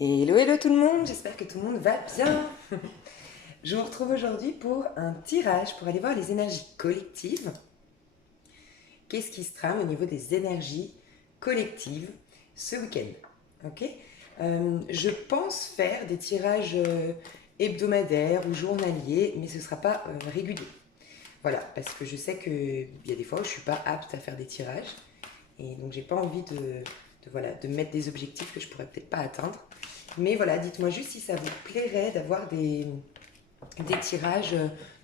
Hello, hello tout le monde, j'espère que tout le monde va bien. Je vous retrouve aujourd'hui pour un tirage pour aller voir les énergies collectives. Qu'est-ce qui se trame au niveau des énergies collectives ce week-end? Ok. Je pense faire des tirages hebdomadaires ou journaliers, mais ce ne sera pas régulier. Voilà, parce que je sais qu'il y a des fois où je ne suis pas apte à faire des tirages. Et donc j'ai pas envie voilà, de mettre des objectifs que je pourrais peut-être pas atteindre. Mais voilà, dites-moi juste si ça vous plairait d'avoir des tirages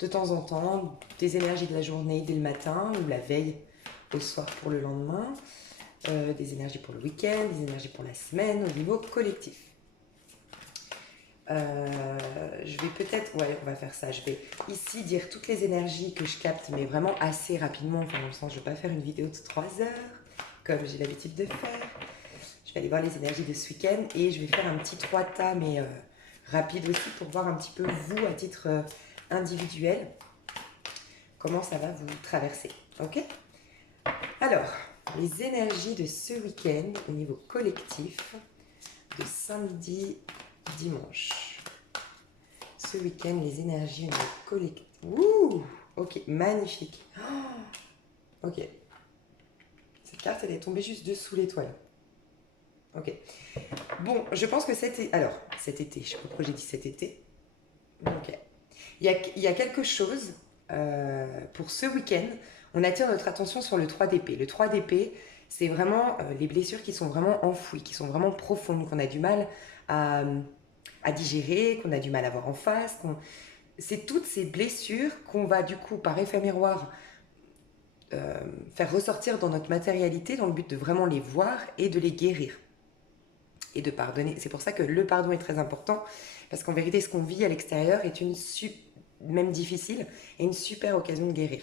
de temps en temps, des énergies de la journée dès le matin ou la veille au soir pour le lendemain, des énergies pour le week-end, des énergies pour la semaine au niveau collectif. Je vais peut-être, ouais, on va faire ça. Je vais ici dire toutes les énergies que je capte, mais vraiment assez rapidement. Enfin, dans le sens, je ne vais pas faire une vidéo de 3 heures, comme j'ai l'habitude de faire. Je vais aller voir les énergies de ce week-end et je vais faire un petit 3 tas, mais rapide aussi, pour voir un petit peu, vous, à titre individuel, comment ça va vous traverser. Ok? Alors, les énergies de ce week-end au niveau collectif, de samedi, dimanche. Ce week-end, les énergies au niveau collectif. Ouh! Ok, magnifique. Oh, ok. Cette carte, elle est tombée juste dessous l'étoile. Ok. Bon, je pense que cet été... Alors, cet été, je sais pas pourquoi j'ai dit cet été. Ok. Il y a quelque chose, pour ce week-end, on attire notre attention sur le 3 d'épée. Le 3 d'épée, c'est vraiment les blessures qui sont vraiment enfouies, qui sont vraiment profondes, qu'on a du mal à, à digérer, qu'on a du mal à voir en face. C'est toutes ces blessures qu'on va du coup, par effet miroir, faire ressortir dans notre matérialité dans le but de vraiment les voir et de les guérir et de pardonner. C'est pour ça que le pardon est très important, parce qu'en vérité, ce qu'on vit à l'extérieur est même difficile, et une super occasion de guérir.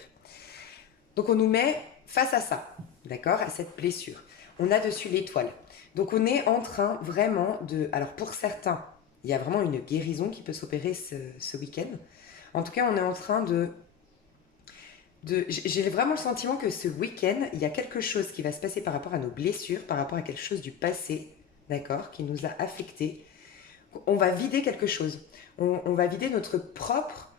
Donc on nous met face à ça, d'accord, à cette blessure. On a dessus l'étoile. Donc on est en train vraiment de... Alors pour certains, il y a vraiment une guérison qui peut s'opérer ce week-end. En tout cas, on est en train j'ai vraiment le sentiment que ce week-end, il y a quelque chose qui va se passer par rapport à nos blessures, par rapport à quelque chose du passé, d'accord, qui nous a affectés. On va vider quelque chose. On va vider notre propre...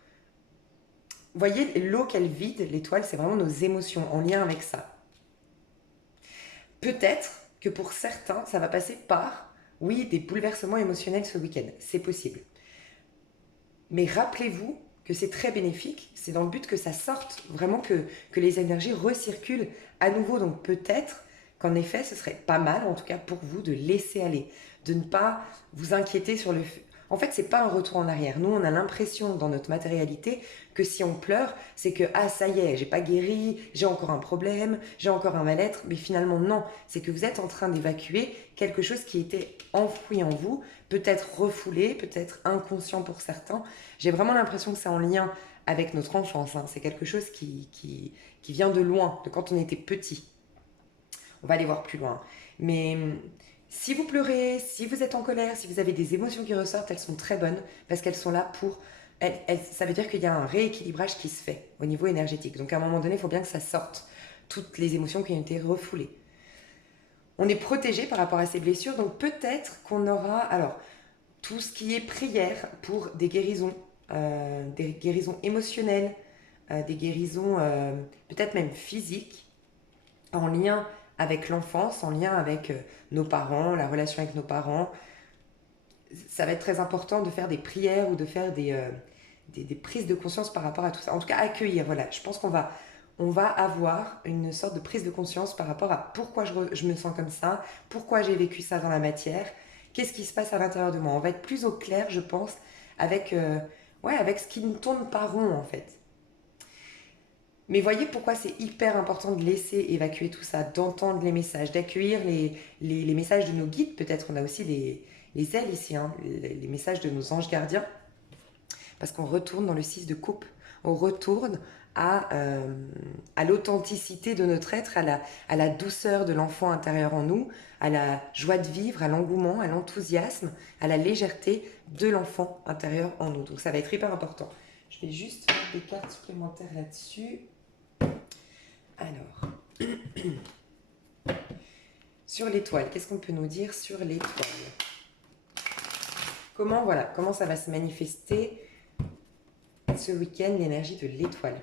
Vous voyez, l'eau qu'elle vide, l'étoile, c'est vraiment nos émotions en lien avec ça. Peut-être que pour certains, ça va passer par, oui, des bouleversements émotionnels ce week-end. C'est possible. Mais rappelez-vous que c'est très bénéfique. C'est dans le but que ça sorte, vraiment que les énergies recirculent à nouveau. Donc peut-être qu'en effet, ce serait pas mal, en tout cas pour vous, de laisser aller, de ne pas vous inquiéter sur le... En fait, c'est pas un retour en arrière. Nous, on a l'impression dans notre matérialité que si on pleure, c'est que ah ça y est, j'ai pas guéri, j'ai encore un problème, j'ai encore un mal-être. Mais finalement non, c'est que vous êtes en train d'évacuer quelque chose qui était enfoui en vous, peut-être refoulé, peut-être inconscient pour certains. J'ai vraiment l'impression que c'est en lien avec notre enfance. Hein. C'est quelque chose qui vient de loin, de quand on était petit. On va aller voir plus loin. Mais si vous pleurez, si vous êtes en colère, si vous avez des émotions qui ressortent, elles sont très bonnes parce qu'elles sont là pour... ça veut dire qu'il y a un rééquilibrage qui se fait au niveau énergétique. Donc à un moment donné, il faut bien que ça sorte, toutes les émotions qui ont été refoulées. On est protégé par rapport à ces blessures, donc peut-être qu'on aura... Alors, tout ce qui est prière pour des guérisons émotionnelles, des guérisons peut-être même physiques, en lien avec l'enfance, en lien avec nos parents, la relation avec nos parents. Ça va être très important de faire des prières ou de faire des prises de conscience par rapport à tout ça. En tout cas, accueillir, voilà. Je pense on va avoir une sorte de prise de conscience par rapport à pourquoi je me sens comme ça, pourquoi j'ai vécu ça dans la matière, qu'est-ce qui se passe à l'intérieur de moi. On va être plus au clair, je pense, avec, ouais, avec ce qui ne tourne pas rond, en fait. Mais voyez pourquoi c'est hyper important de laisser évacuer tout ça, d'entendre les messages, d'accueillir les messages de nos guides. Peut-être on a aussi les ailes ici, hein, les messages de nos anges gardiens. Parce qu'on retourne dans le 6 de coupe. On retourne à l'authenticité de notre être, à la douceur de l'enfant intérieur en nous, à la joie de vivre, à l'engouement, à l'enthousiasme, à la légèreté de l'enfant intérieur en nous. Donc ça va être hyper important. Je vais juste faire des cartes supplémentaires là-dessus. Alors, sur l'étoile, qu'est-ce qu'on peut nous dire sur l'étoile? comment ça va se manifester ce week-end, l'énergie de l'étoile.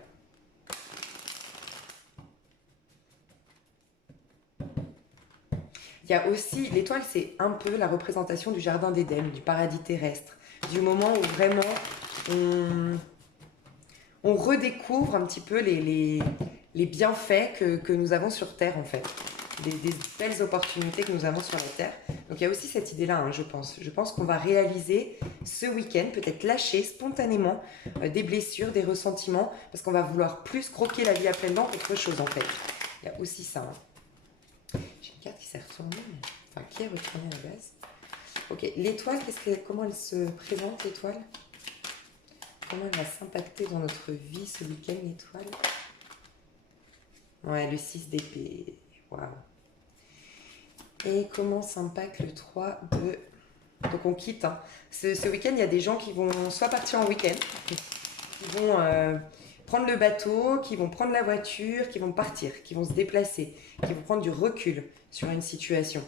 Il y a aussi, l'étoile, c'est un peu la représentation du jardin d'Éden, du paradis terrestre, du moment où vraiment on redécouvre un petit peu les bienfaits que nous avons sur Terre, en fait. Des belles opportunités que nous avons sur la Terre. Donc il y a aussi cette idée-là, hein, je pense. Je pense qu'on va réaliser ce week-end, peut-être lâcher spontanément des blessures, des ressentiments, parce qu'on va vouloir plus croquer la vie à pleines dents qu'autre chose, en fait. Il y a aussi ça. Hein. J'ai une carte qui s'est retournée, enfin qui est retournée à la base. Ok, l'étoile, comment elle se présente, l'étoile? Comment elle va s'impacter dans notre vie ce week-end, l'étoile? Ouais, le 6 d'épée. Waouh. Et comment s'impacte le 3 de... Donc on quitte. Hein. Ce week-end, il y a des gens qui vont soit partir en week-end, qui vont prendre le bateau, qui vont prendre la voiture, qui vont partir, qui vont se déplacer, qui vont prendre du recul sur une situation.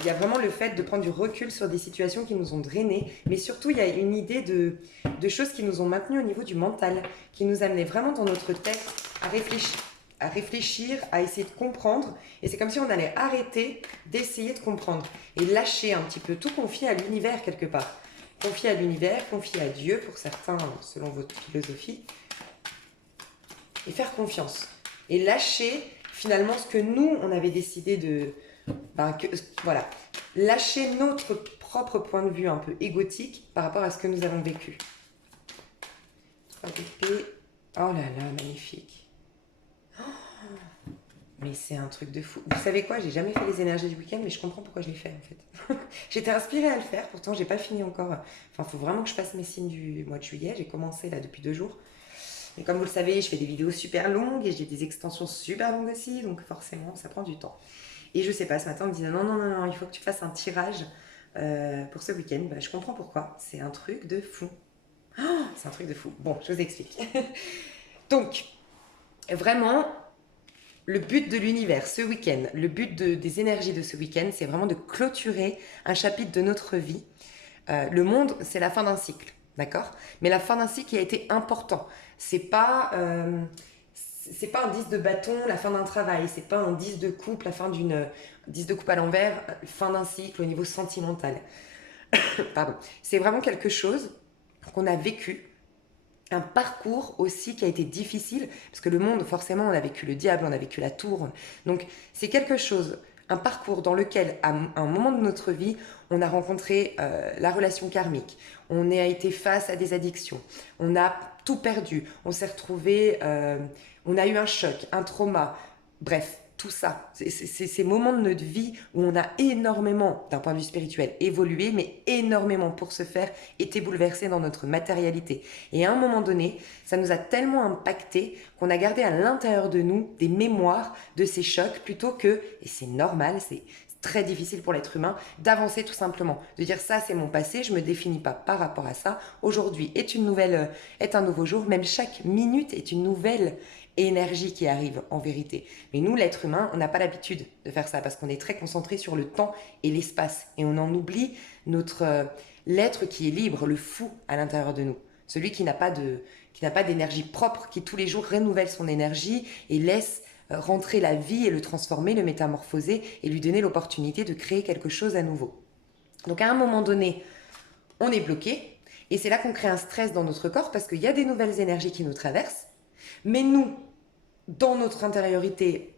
Il y a vraiment le fait de prendre du recul sur des situations qui nous ont drainés, mais surtout il y a une idée de choses qui nous ont maintenus au niveau du mental, qui nous amenaient vraiment dans notre tête à réfléchir, à essayer de comprendre. Et c'est comme si on allait arrêter d'essayer de comprendre et lâcher un petit peu, tout confier à l'univers quelque part. Confier à l'univers, confier à Dieu pour certains, selon votre philosophie, et faire confiance. Et lâcher finalement ce que nous, on avait décidé de... voilà, lâcher notre propre point de vue un peu égotique par rapport à ce que nous avons vécu. 3 d'épée. Oh là là, magnifique. Oh, mais c'est un truc de fou. Vous savez quoi, j'ai jamais fait les énergies du week-end, mais je comprends pourquoi je l'ai fait en fait. J'étais inspirée à le faire, pourtant j'ai pas fini encore. Enfin, il faut vraiment que je fasse mes signes du mois de juillet. J'ai commencé là depuis 2 jours. Mais comme vous le savez, je fais des vidéos super longues et j'ai des extensions super longues aussi, donc forcément, ça prend du temps. Et je sais pas, ce matin, on me disait non, il faut que tu fasses un tirage pour ce week-end. Bah, je comprends pourquoi. C'est un truc de fou. Oh, c'est un truc de fou. Bon, je vous explique. Donc, vraiment, le but de l'univers ce week-end, le but des énergies de ce week-end, c'est vraiment de clôturer un chapitre de notre vie. Le monde, c'est la fin d'un cycle, d'accord? Mais la fin d'un cycle qui a été important. C'est pas un 10 de bâton, la fin d'un travail. C'est pas un 10 de coupe, la fin d'une 10 de coupe à l'envers, fin d'un cycle au niveau sentimental. Pardon. C'est vraiment quelque chose qu'on a vécu, un parcours aussi qui a été difficile, parce que le monde, forcément, on a vécu le diable, on a vécu la tour. Donc, c'est quelque chose, un parcours dans lequel, à un moment de notre vie, on a rencontré la relation karmique, on a été face à des addictions, on a tout perdu, on s'est retrouvé, on a eu un choc, un trauma, bref, tout ça. C'est ces moments de notre vie où on a énormément, d'un point de vue spirituel, évolué, mais énormément pour se faire, été bouleversé dans notre matérialité. Et à un moment donné, ça nous a tellement impacté qu'on a gardé à l'intérieur de nous des mémoires de ces chocs plutôt que, et c'est normal, c'est très difficile pour l'être humain, d'avancer tout simplement. De dire ça c'est mon passé, je ne me définis pas par rapport à ça. Aujourd'hui est un nouveau jour, même chaque minute est une nouvelle énergie qui arrive en vérité. Mais nous, l'être humain, on n'a pas l'habitude de faire ça parce qu'on est très concentré sur le temps et l'espace. Et on en oublie l'être qui est libre, le fou à l'intérieur de nous. Celui qui n'a pas d'énergie propre, qui tous les jours renouvelle son énergie et laisse rentrer la vie et le transformer, le métamorphoser et lui donner l'opportunité de créer quelque chose à nouveau. Donc à un moment donné, on est bloqué et c'est là qu'on crée un stress dans notre corps parce qu'il y a des nouvelles énergies qui nous traversent. Mais nous, dans notre intériorité,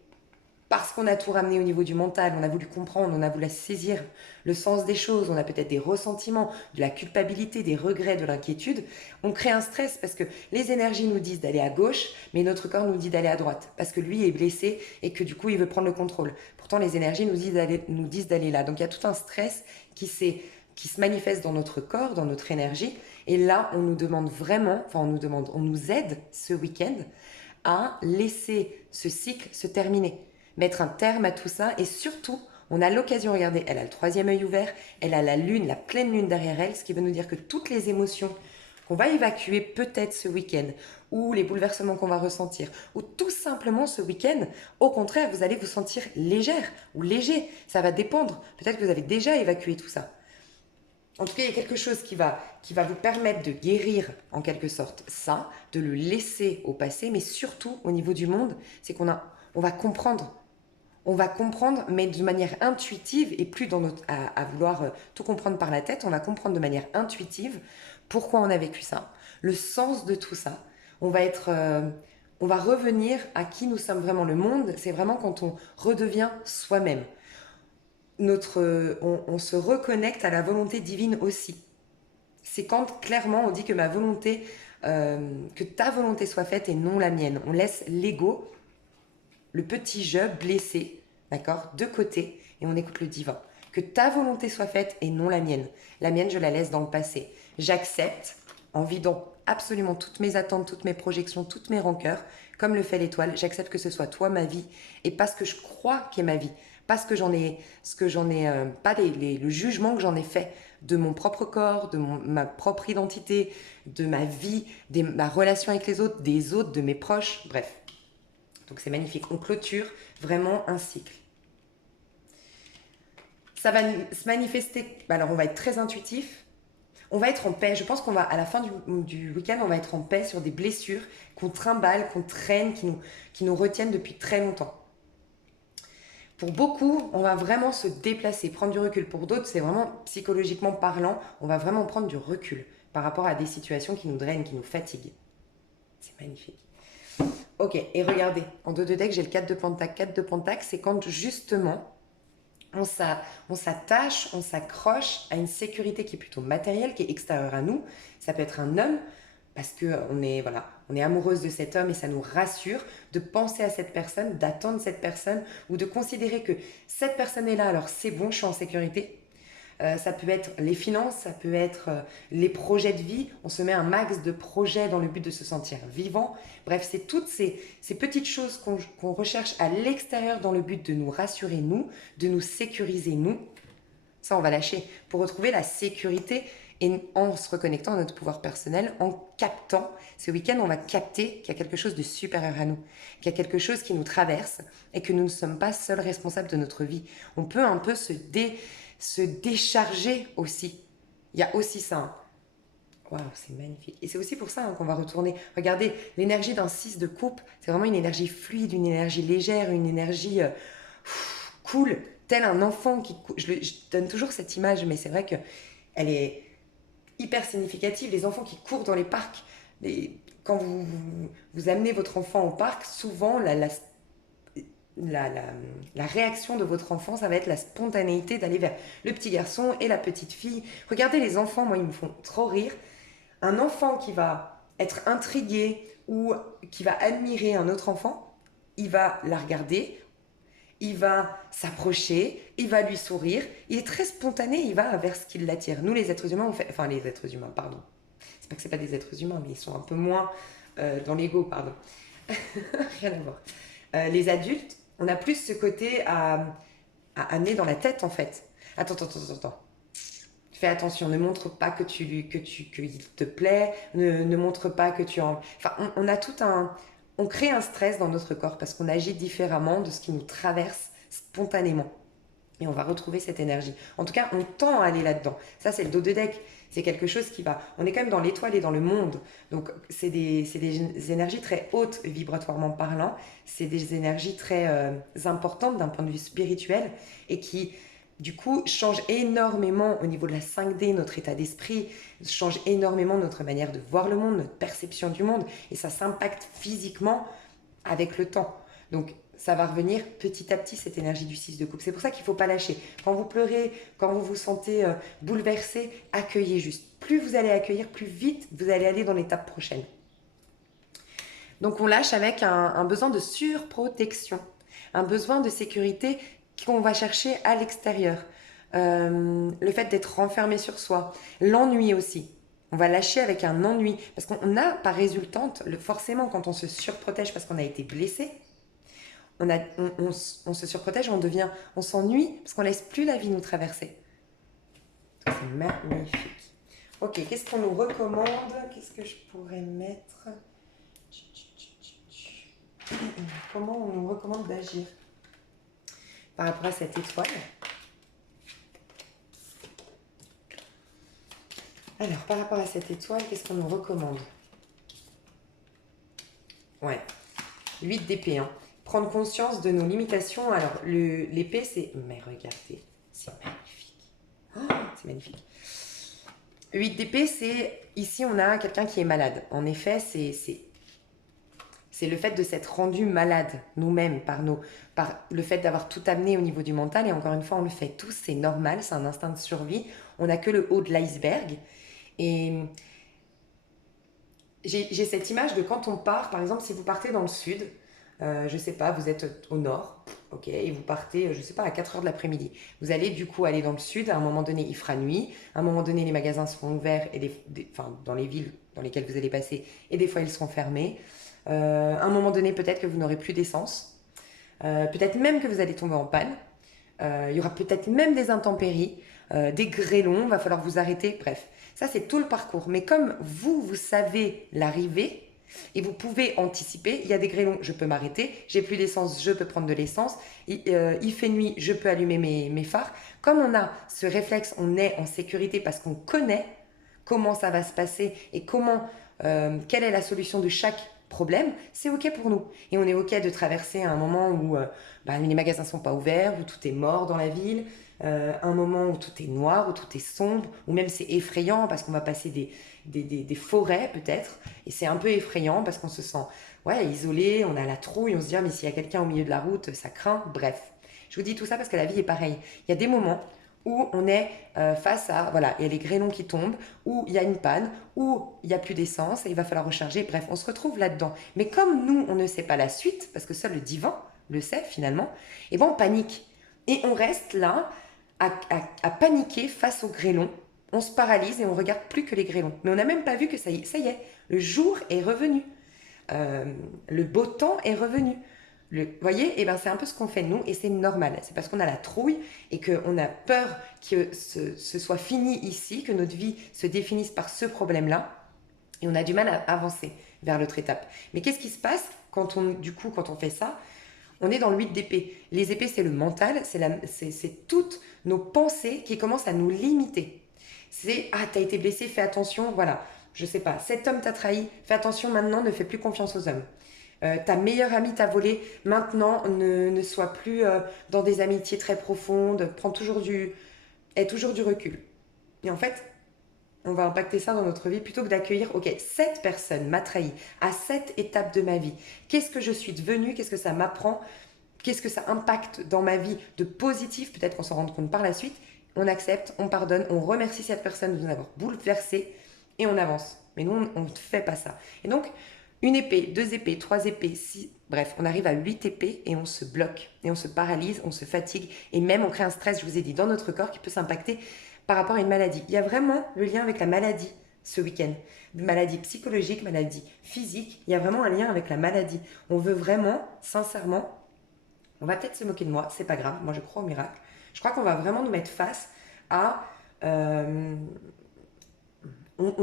parce qu'on a tout ramené au niveau du mental, on a voulu comprendre, on a voulu saisir le sens des choses, on a peut-être des ressentiments, de la culpabilité, des regrets, de l'inquiétude, on crée un stress parce que les énergies nous disent d'aller à gauche, mais notre corps nous dit d'aller à droite, parce que lui est blessé et que du coup il veut prendre le contrôle. Pourtant les énergies nous disent d'aller là. Donc il y a tout un stress qui se manifeste dans notre corps, dans notre énergie, et là on nous demande vraiment, on nous aide ce week-end à laisser ce cycle se terminer, mettre un terme à tout ça et surtout, on a l'occasion, regardez, elle a le 3e œil ouvert, elle a la lune, la pleine lune derrière elle, ce qui veut nous dire que toutes les émotions qu'on va évacuer peut-être ce week-end ou les bouleversements qu'on va ressentir ou tout simplement ce week-end, au contraire, vous allez vous sentir légère ou léger, ça va dépendre, peut-être que vous avez déjà évacué tout ça. En tout cas, il y a quelque chose qui va vous permettre de guérir en quelque sorte ça, de le laisser au passé, mais surtout au niveau du monde, c'est on va comprendre. On va comprendre, mais de manière intuitive et plus à vouloir tout comprendre par la tête. On va comprendre de manière intuitive pourquoi on a vécu ça, le sens de tout ça. On va revenir à qui nous sommes vraiment. Le monde, c'est vraiment quand on redevient soi-même. On se reconnecte à la volonté divine aussi. C'est quand clairement on dit que que ta volonté soit faite et non la mienne. On laisse l'ego, le petit je blessé, d'accord, de côté, et on écoute le divin. Que ta volonté soit faite et non la mienne. La mienne, je la laisse dans le passé. J'accepte, en vidant absolument toutes mes attentes, toutes mes projections, toutes mes rancœurs, comme le fait l'étoile, j'accepte que ce soit toi ma vie, et pas ce que je crois qu'est ma vie, pas pas le jugement que j'en ai fait de mon propre corps, ma propre identité, de ma vie, de ma relation avec les autres, des autres, de mes proches, bref. Donc c'est magnifique. On clôture vraiment un cycle. Ça va se manifester. Alors on va être très intuitif. On va être en paix. Je pense qu'on va, à la fin du week-end, on va être en paix sur des blessures qu'on trimballe, qu'on traîne, qui nous retiennent depuis très longtemps. Pour beaucoup, on va vraiment se déplacer, prendre du recul. Pour d'autres, c'est vraiment psychologiquement parlant, on va vraiment prendre du recul par rapport à des situations qui nous drainent, qui nous fatiguent. C'est magnifique. Ok, et regardez, en dos de deck, j'ai le 4 de Pentacle. 4 de Pentacle, c'est quand justement on s'attache, on s'accroche à une sécurité qui est plutôt matérielle, qui est extérieure à nous. Ça peut être un homme, parce qu'on est, voilà, on est amoureuse de cet homme et ça nous rassure de penser à cette personne, d'attendre cette personne ou de considérer que cette personne est là, alors c'est bon, je suis en sécurité. Ça peut être les finances, ça peut être les projets de vie. On se met un max de projets dans le but de se sentir vivant. Bref, c'est toutes ces petites choses qu'on recherche à l'extérieur dans le but de nous rassurer, nous, de nous sécuriser, nous. Ça, on va lâcher pour retrouver la sécurité et en se reconnectant à notre pouvoir personnel, en captant. Ce week-end, on va capter qu'il y a quelque chose de supérieur à nous, qu'il y a quelque chose qui nous traverse et que nous ne sommes pas seuls responsables de notre vie. On peut un peu se décharger aussi. Il y a aussi ça. Hein. Waouh, c'est magnifique. Et c'est aussi pour ça qu'on va retourner. Regardez, l'énergie d'un 6 de coupe, c'est vraiment une énergie fluide, une énergie légère, une énergie cool, tel un enfant qui... Je donne toujours cette image, mais c'est vrai qu'elle est hyper significative. Les enfants qui courent dans les parcs, quand vous amenez votre enfant au parc, souvent la réaction de votre enfant, ça va être la spontanéité d'aller vers le petit garçon et la petite fille. Regardez les enfants, moi ils me font trop rire. Un enfant qui va être intrigué ou qui va admirer un autre enfant, il va la regarder, il va s'approcher, il va lui sourire, il est très spontané, il va vers ce qui l'attire. Nous les êtres humains, on fait... Enfin les êtres humains, pardon. C'est pas que c'est pas des êtres humains, mais ils sont un peu moins dans l'ego, pardon. Rien à voir. Les adultes, on a plus ce côté à amener dans la tête en fait. Attends. Fais attention, ne montre pas qu'il te plaît, ne montre pas que tu en... Enfin, on a tout un... On crée un stress dans notre corps parce qu'on agit différemment de ce qui nous traverse spontanément. Et on va retrouver cette énergie. En tout cas, on tend à aller là-dedans. Ça, c'est le dos de deck. C'est quelque chose qui va... On est quand même dans l'étoile et dans le monde. Donc, c'est des énergies très hautes, vibratoirement parlant. C'est des énergies très importantes d'un point de vue spirituel et qui, du coup, changent énormément au niveau de la 5D, notre état d'esprit, changent énormément notre manière de voir le monde, notre perception du monde. Et ça s'impacte physiquement avec le temps. Donc, ça va revenir petit à petit, cette énergie du 6 de coupe. C'est pour ça qu'il ne faut pas lâcher. Quand vous pleurez, quand vous vous sentez bouleversé, accueillez juste. Plus vous allez accueillir, plus vite vous allez aller dans l'étape prochaine. Donc on lâche avec un besoin de surprotection, un besoin de sécurité qu'on va chercher à l'extérieur. Le fait d'être renfermé sur soi, l'ennui aussi. On va lâcher avec un ennui. Parce qu'on a par résultante, forcément quand on se surprotège parce qu'on a été blessé, on se surprotège, on s'ennuie parce qu'on laisse plus la vie nous traverser. C'est magnifique. Ok, qu'est-ce qu'on nous recommande? Qu'est-ce que je pourrais mettre? Comment on nous recommande d'agir par rapport à cette étoile? Alors, par rapport à cette étoile, qu'est-ce qu'on nous recommande? Ouais, 8 d'épée, hein. Prendre conscience de nos limitations. Alors, l'épée, c'est... Mais regardez, c'est magnifique. Oh, c'est magnifique. 8 d'épée, c'est... Ici, on a quelqu'un qui est malade. En effet, c'est le fait de s'être rendu malade nous-mêmes par le fait d'avoir tout amené au niveau du mental. Et encore une fois, on le fait tous, c'est normal, c'est un instinct de survie. On n'a que le haut de l'iceberg. Et j'ai cette image de quand on part, par exemple, si vous partez dans le sud, je sais pas, vous êtes au nord, ok, et vous partez, je sais pas, à 4 heures de l'après-midi. Vous allez du coup aller dans le sud, à un moment donné, il fera nuit, à un moment donné, les magasins seront ouverts, enfin, dans les villes dans lesquelles vous allez passer, et des fois, ils seront fermés. À un moment donné, peut-être que vous n'aurez plus d'essence, peut-être même que vous allez tomber en panne, il y aura peut-être même des intempéries, des grêlons, va falloir vous arrêter, bref. Ça, c'est tout le parcours. Mais comme vous, vous savez l'arrivée et vous pouvez anticiper, il y a des grêlons, je peux m'arrêter, j'ai plus d'essence, je peux prendre de l'essence, il fait nuit, je peux allumer mes phares. Comme on a ce réflexe, on est en sécurité parce qu'on connaît comment ça va se passer et quelle est la solution de chaque problème, c'est ok pour nous. Et on est ok de traverser un moment où les magasins sont pas ouverts, où tout est mort dans la ville, un moment où tout est noir, où tout est sombre, ou même c'est effrayant parce qu'on va passer des forêts peut-être, et c'est un peu effrayant parce qu'on se sent isolé, on a la trouille, on se dit mais s'il y a quelqu'un au milieu de la route, ça craint, bref. Je vous dis tout ça parce que la vie est pareille. Il y a des moments où on est face à, voilà, il y a les grêlons qui tombent, où il y a une panne, où il n'y a plus d'essence et il va falloir recharger. Bref, on se retrouve là-dedans. Mais comme nous, on ne sait pas la suite, parce que seul le divin le sait finalement, et ben on panique. Et on reste là à paniquer face aux grêlons. On se paralyse et on regarde plus que les grêlons. Mais on n'a même pas vu que ça y est, le jour est revenu. Le beau temps est revenu. Vous voyez, et ben c'est un peu ce qu'on fait nous et c'est normal. C'est parce qu'on a la trouille et qu'on a peur que ce soit fini ici, que notre vie se définisse par ce problème-là et on a du mal à avancer vers l'autre étape. Mais qu'est-ce qui se passe quand on fait ça? On est dans le 8 d'épée. Les épées, c'est le mental, c'est toutes nos pensées qui commencent à nous limiter. C'est ah, t'as été blessé, fais attention, voilà. Je sais pas, cet homme t'a trahi, fais attention maintenant, ne fais plus confiance aux hommes. Ta meilleure amie t'a volé, maintenant ne sois plus dans des amitiés très profondes, aie toujours du recul. Et en fait, on va impacter ça dans notre vie plutôt que d'accueillir, ok, cette personne m'a trahi à cette étape de ma vie. Qu'est-ce que je suis devenue? Qu'est-ce que ça m'apprend? Qu'est-ce que ça impacte dans ma vie de positif? Peut-être qu'on s'en rende compte par la suite. On accepte, on pardonne, on remercie cette personne de nous avoir bouleversé et on avance. Mais nous, on ne fait pas ça. Et donc, une épée, deux épées, trois épées, six... Bref, on arrive à 8 épées et on se bloque, et on se paralyse, on se fatigue, et même on crée un stress, je vous ai dit, dans notre corps qui peut s'impacter par rapport à une maladie. Il y a vraiment le lien avec la maladie ce week-end. Maladie psychologique, maladie physique, il y a vraiment un lien avec la maladie. On veut vraiment, sincèrement, on va peut-être se moquer de moi, c'est pas grave, moi je crois au miracle. Je crois qu'on va vraiment nous mettre face à... on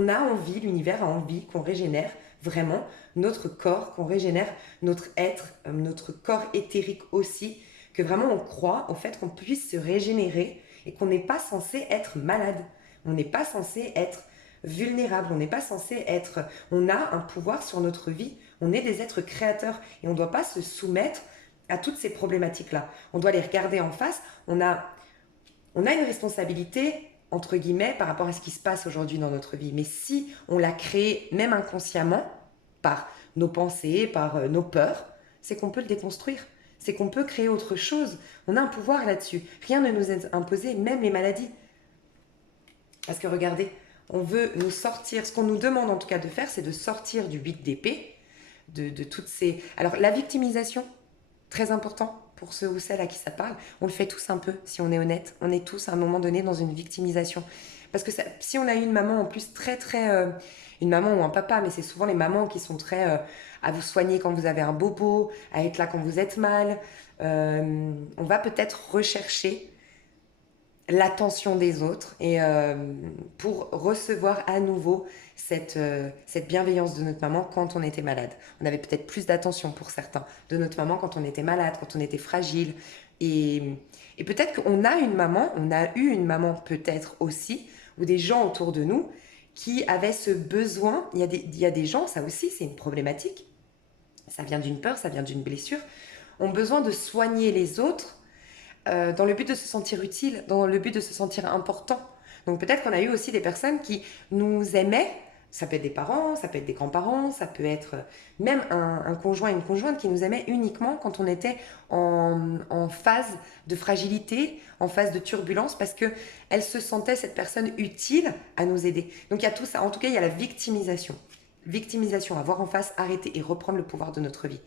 a envie, l'univers a envie qu'on régénère vraiment notre corps, qu'on régénère notre être, notre corps éthérique aussi, que vraiment on croit au fait qu'on puisse se régénérer et qu'on n'est pas censé être malade. On n'est pas censé être vulnérable, on n'est pas censé être... On a un pouvoir sur notre vie, on est des êtres créateurs et on ne doit pas se soumettre à toutes ces problématiques-là. On doit les regarder en face, on a une responsabilité entre guillemets par rapport à ce qui se passe aujourd'hui dans notre vie. Mais si on l'a créé même inconsciemment par nos pensées, par nos peurs, c'est qu'on peut le déconstruire. C'est qu'on peut créer autre chose. On a un pouvoir là-dessus. Rien ne nous est imposé, même les maladies. Parce que regardez, on veut nous sortir, ce qu'on nous demande en tout cas de faire, c'est de sortir du 8 d'épée, de toutes ces... Alors la victimisation, très important pour ceux ou celles à qui ça parle, on le fait tous un peu, si on est honnête. On est tous à un moment donné dans une victimisation. Parce que si on a eu une maman en plus une maman ou un papa, mais c'est souvent les mamans qui sont très à vous soigner quand vous avez un bobo, à être là quand vous êtes mal. On va peut-être rechercher l'attention des autres et pour recevoir à nouveau cette bienveillance de notre maman quand on était malade. On avait peut-être plus d'attention pour certains de notre maman quand on était malade, quand on était fragile. Et peut-être qu'on a une maman, on a eu une maman peut-être aussi, ou des gens autour de nous qui avaient ce besoin. Il y a des gens, ça aussi, c'est une problématique. Ça vient d'une peur, ça vient d'une blessure. Ont besoin de soigner les autres dans le but de se sentir utile, dans le but de se sentir important. Donc peut-être qu'on a eu aussi des personnes qui nous aimaient. Ça peut être des parents, ça peut être des grands-parents, ça peut être même un conjoint, une conjointe qui nous aimait uniquement quand on était en phase de fragilité, en phase de turbulence, parce qu'elle se sentait, cette personne, utile à nous aider. Donc il y a tout ça. En tout cas, il y a la victimisation. Victimisation, avoir en face, arrêter et reprendre le pouvoir de notre vie.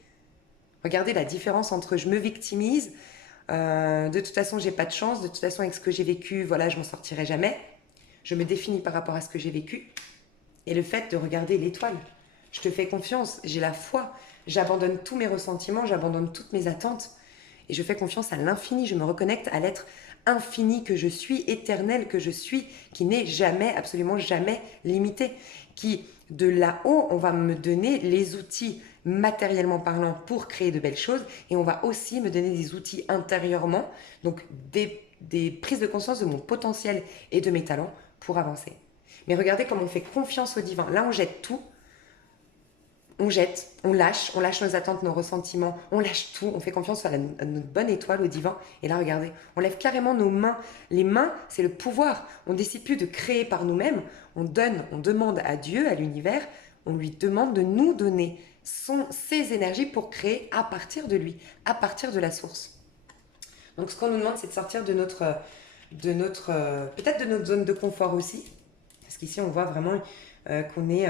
Regardez la différence entre je me victimise, de toute façon j'ai pas de chance, de toute façon avec ce que j'ai vécu, voilà, je m'en sortirai jamais. Je me définis par rapport à ce que j'ai vécu. Et le fait de regarder l'étoile. Je te fais confiance, j'ai la foi, j'abandonne tous mes ressentiments, j'abandonne toutes mes attentes. Et je fais confiance à l'infini, je me reconnecte à l'être infini que je suis, éternel que je suis, qui n'est jamais, absolument jamais limité. Qui, de là-haut, on va me donner les outils matériellement parlant pour créer de belles choses. Et on va aussi me donner des outils intérieurement, donc des prises de conscience de mon potentiel et de mes talents pour avancer. Mais regardez comme on fait confiance au divin. Là, on jette tout. On jette, on lâche nos attentes, nos ressentiments, on lâche tout, on fait confiance à notre bonne étoile, au divin. Et là, regardez, on lève carrément nos mains. Les mains, c'est le pouvoir. On ne décide plus de créer par nous-mêmes. On donne, on demande à Dieu, à l'univers, on lui demande de nous donner ses énergies pour créer à partir de lui, à partir de la source. Donc, ce qu'on nous demande, c'est de sortir de notre peut-être de notre zone de confort aussi. Parce qu'ici, on voit vraiment qu'on est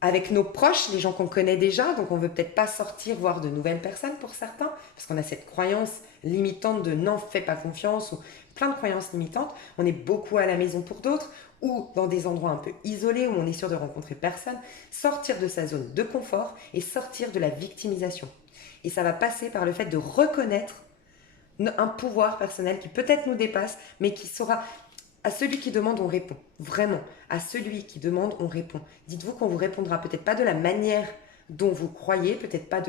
avec nos proches, les gens qu'on connaît déjà, donc on ne veut peut-être pas sortir, voir de nouvelles personnes pour certains, parce qu'on a cette croyance limitante de non, fais pas confiance, ou plein de croyances limitantes. On est beaucoup à la maison pour d'autres, ou dans des endroits un peu isolés où on est sûr de rencontrer personne. Sortir de sa zone de confort et sortir de la victimisation. Et ça va passer par le fait de reconnaître un pouvoir personnel qui peut-être nous dépasse, mais qui saura... À celui qui demande, on répond. Vraiment. À celui qui demande, on répond. Dites-vous qu'on vous répondra peut-être pas de la manière dont vous croyez, peut-être pas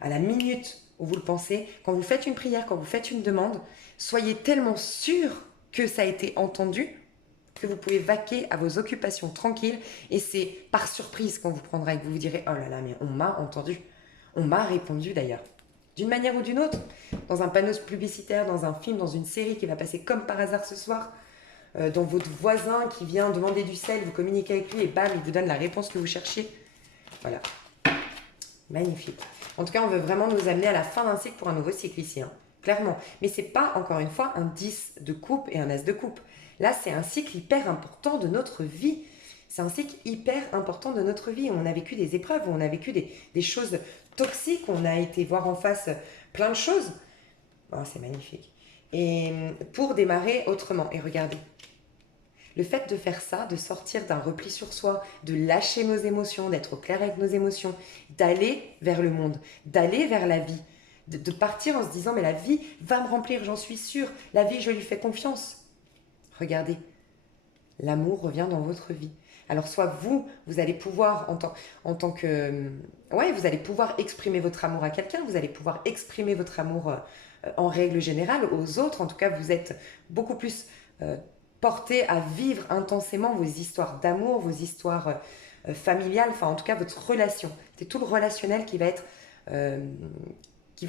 à la minute où vous le pensez. Quand vous faites une prière, quand vous faites une demande, soyez tellement sûr que ça a été entendu que vous pouvez vaquer à vos occupations tranquilles. Et c'est par surprise qu'on vous prendra et que vous vous direz « Oh là là, mais on m'a entendu. On m'a répondu d'ailleurs. » D'une manière ou d'une autre, dans un panneau publicitaire, dans un film, dans une série qui va passer comme par hasard ce soir, dans votre voisin qui vient demander du sel, vous communiquez avec lui et bam, il vous donne la réponse que vous cherchiez. Voilà. Magnifique. En tout cas, on veut vraiment nous amener à la fin d'un cycle pour un nouveau cycle ici, hein. Clairement. Mais ce n'est pas, encore une fois, un 10 de coupe et un as de coupe. Là, c'est un cycle hyper important de notre vie. C'est un cycle hyper important de notre vie. On a vécu des épreuves, on a vécu des choses toxiques, on a été voir en face plein de choses. Oh, c'est magnifique. Et pour démarrer autrement, et regardez, le fait de faire ça, de sortir d'un repli sur soi, de lâcher nos émotions, d'être au clair avec nos émotions, d'aller vers le monde, d'aller vers la vie, de partir en se disant mais la vie va me remplir, j'en suis sûre, la vie je lui fais confiance. Regardez, l'amour revient dans votre vie. Alors soit vous allez pouvoir en tant que... Ouais, vous allez pouvoir exprimer votre amour à quelqu'un, vous allez pouvoir exprimer votre amour en règle générale aux autres. En tout cas, vous êtes beaucoup plus porté à vivre intensément vos histoires d'amour, vos histoires familiales, enfin en tout cas votre relation. C'est tout le relationnel qui va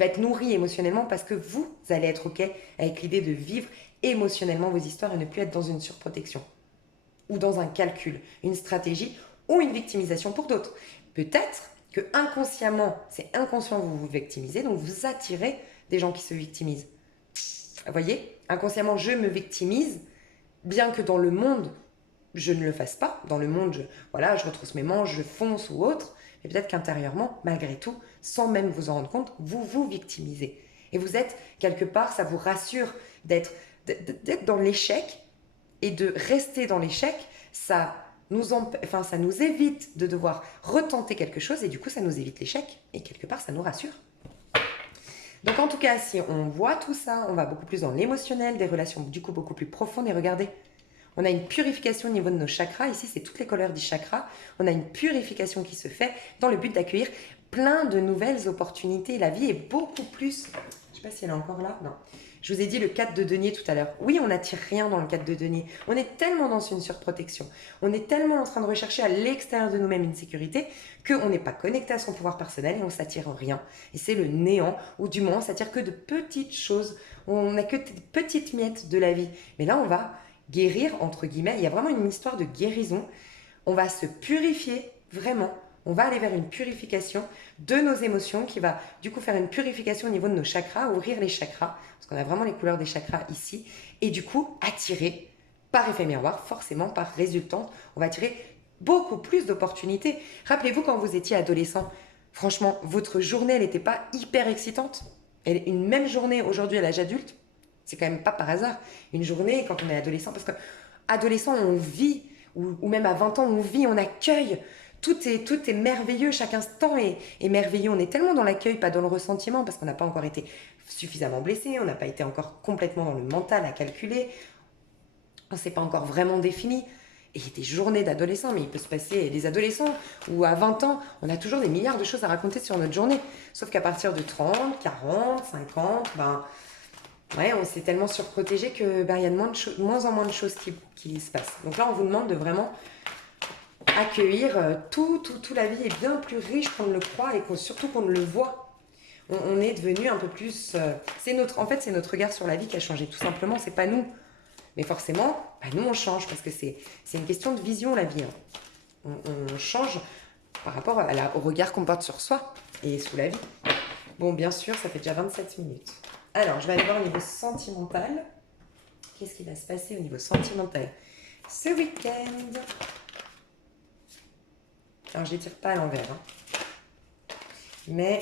être nourri émotionnellement parce que vous allez être OK avec l'idée de vivre émotionnellement vos histoires et ne plus être dans une surprotection ou dans un calcul, une stratégie ou une victimisation pour d'autres. Peut-être que inconsciemment, c'est inconscient, vous vous victimisez, donc vous attirez des gens qui se victimisent. Vous voyez, inconsciemment, je me victimise, bien que dans le monde, je ne le fasse pas. Dans le monde, je retrousse mes manches, je fonce ou autre, mais peut-être qu'intérieurement, malgré tout, sans même vous en rendre compte, vous vous victimisez. Et vous êtes, quelque part, ça vous rassure d'être dans l'échec, et de rester dans l'échec, ça nous évite de devoir retenter quelque chose et du coup, ça nous évite l'échec et quelque part, ça nous rassure. Donc en tout cas, si on voit tout ça, on va beaucoup plus dans l'émotionnel, des relations du coup beaucoup plus profondes et regardez, on a une purification au niveau de nos chakras. Ici, c'est toutes les couleurs du chakra. On a une purification qui se fait dans le but d'accueillir plein de nouvelles opportunités. La vie est beaucoup plus... Je ne sais pas si elle est encore là. Non. Je vous ai dit le 4 de denier tout à l'heure. Oui, on n'attire rien dans le 4 de denier. On est tellement dans une surprotection. On est tellement en train de rechercher à l'extérieur de nous-mêmes une sécurité qu'on n'est pas connecté à son pouvoir personnel et on s'attire rien. Et c'est le néant, ou du moins on s'attire que de petites choses. On n'a que des petites miettes de la vie. Mais là, on va guérir, entre guillemets. Il y a vraiment une histoire de guérison. On va se purifier, vraiment. On va aller vers une purification de nos émotions qui va du coup faire une purification au niveau de nos chakras, ouvrir les chakras, parce qu'on a vraiment les couleurs des chakras ici, et du coup attirer par effet miroir, forcément par résultante, on va attirer beaucoup plus d'opportunités. Rappelez-vous quand vous étiez adolescent, franchement, votre journée, elle n'était pas hyper excitante. Une même journée aujourd'hui à l'âge adulte, c'est quand même pas par hasard. Une journée quand on est adolescent, parce qu'adolescent, on vit, ou même à 20 ans, on vit, on accueille. Tout est merveilleux, chaque instant est merveilleux. On est tellement dans l'accueil, pas dans le ressentiment, parce qu'on n'a pas encore été suffisamment blessé, on n'a pas été encore complètement dans le mental à calculer, on ne s'est pas encore vraiment défini. Et il y a des journées d'adolescents, mais il peut se passer des adolescents où à 20 ans, on a toujours des milliards de choses à raconter sur notre journée. Sauf qu'à partir de 30, 40, 50, ouais, on s'est tellement surprotégé que il y a de moins en moins de choses qui se passent. Donc là, on vous demande de vraiment accueillir tout la vie est bien plus riche qu'on ne le croit et surtout qu'on ne le voit. On est devenu un peu plus... c'est notre regard sur la vie qui a changé, tout simplement, c'est pas nous. Mais forcément, nous on change parce que c'est une question de vision la vie. Hein. On change par rapport au regard qu'on porte sur soi et sous la vie. Bon, bien sûr, ça fait déjà 27 minutes. Alors, je vais aller voir au niveau sentimental. Qu'est-ce qui va se passer au niveau sentimental ce week-end? Alors, je ne les tire pas à l'envers. Hein. Mais,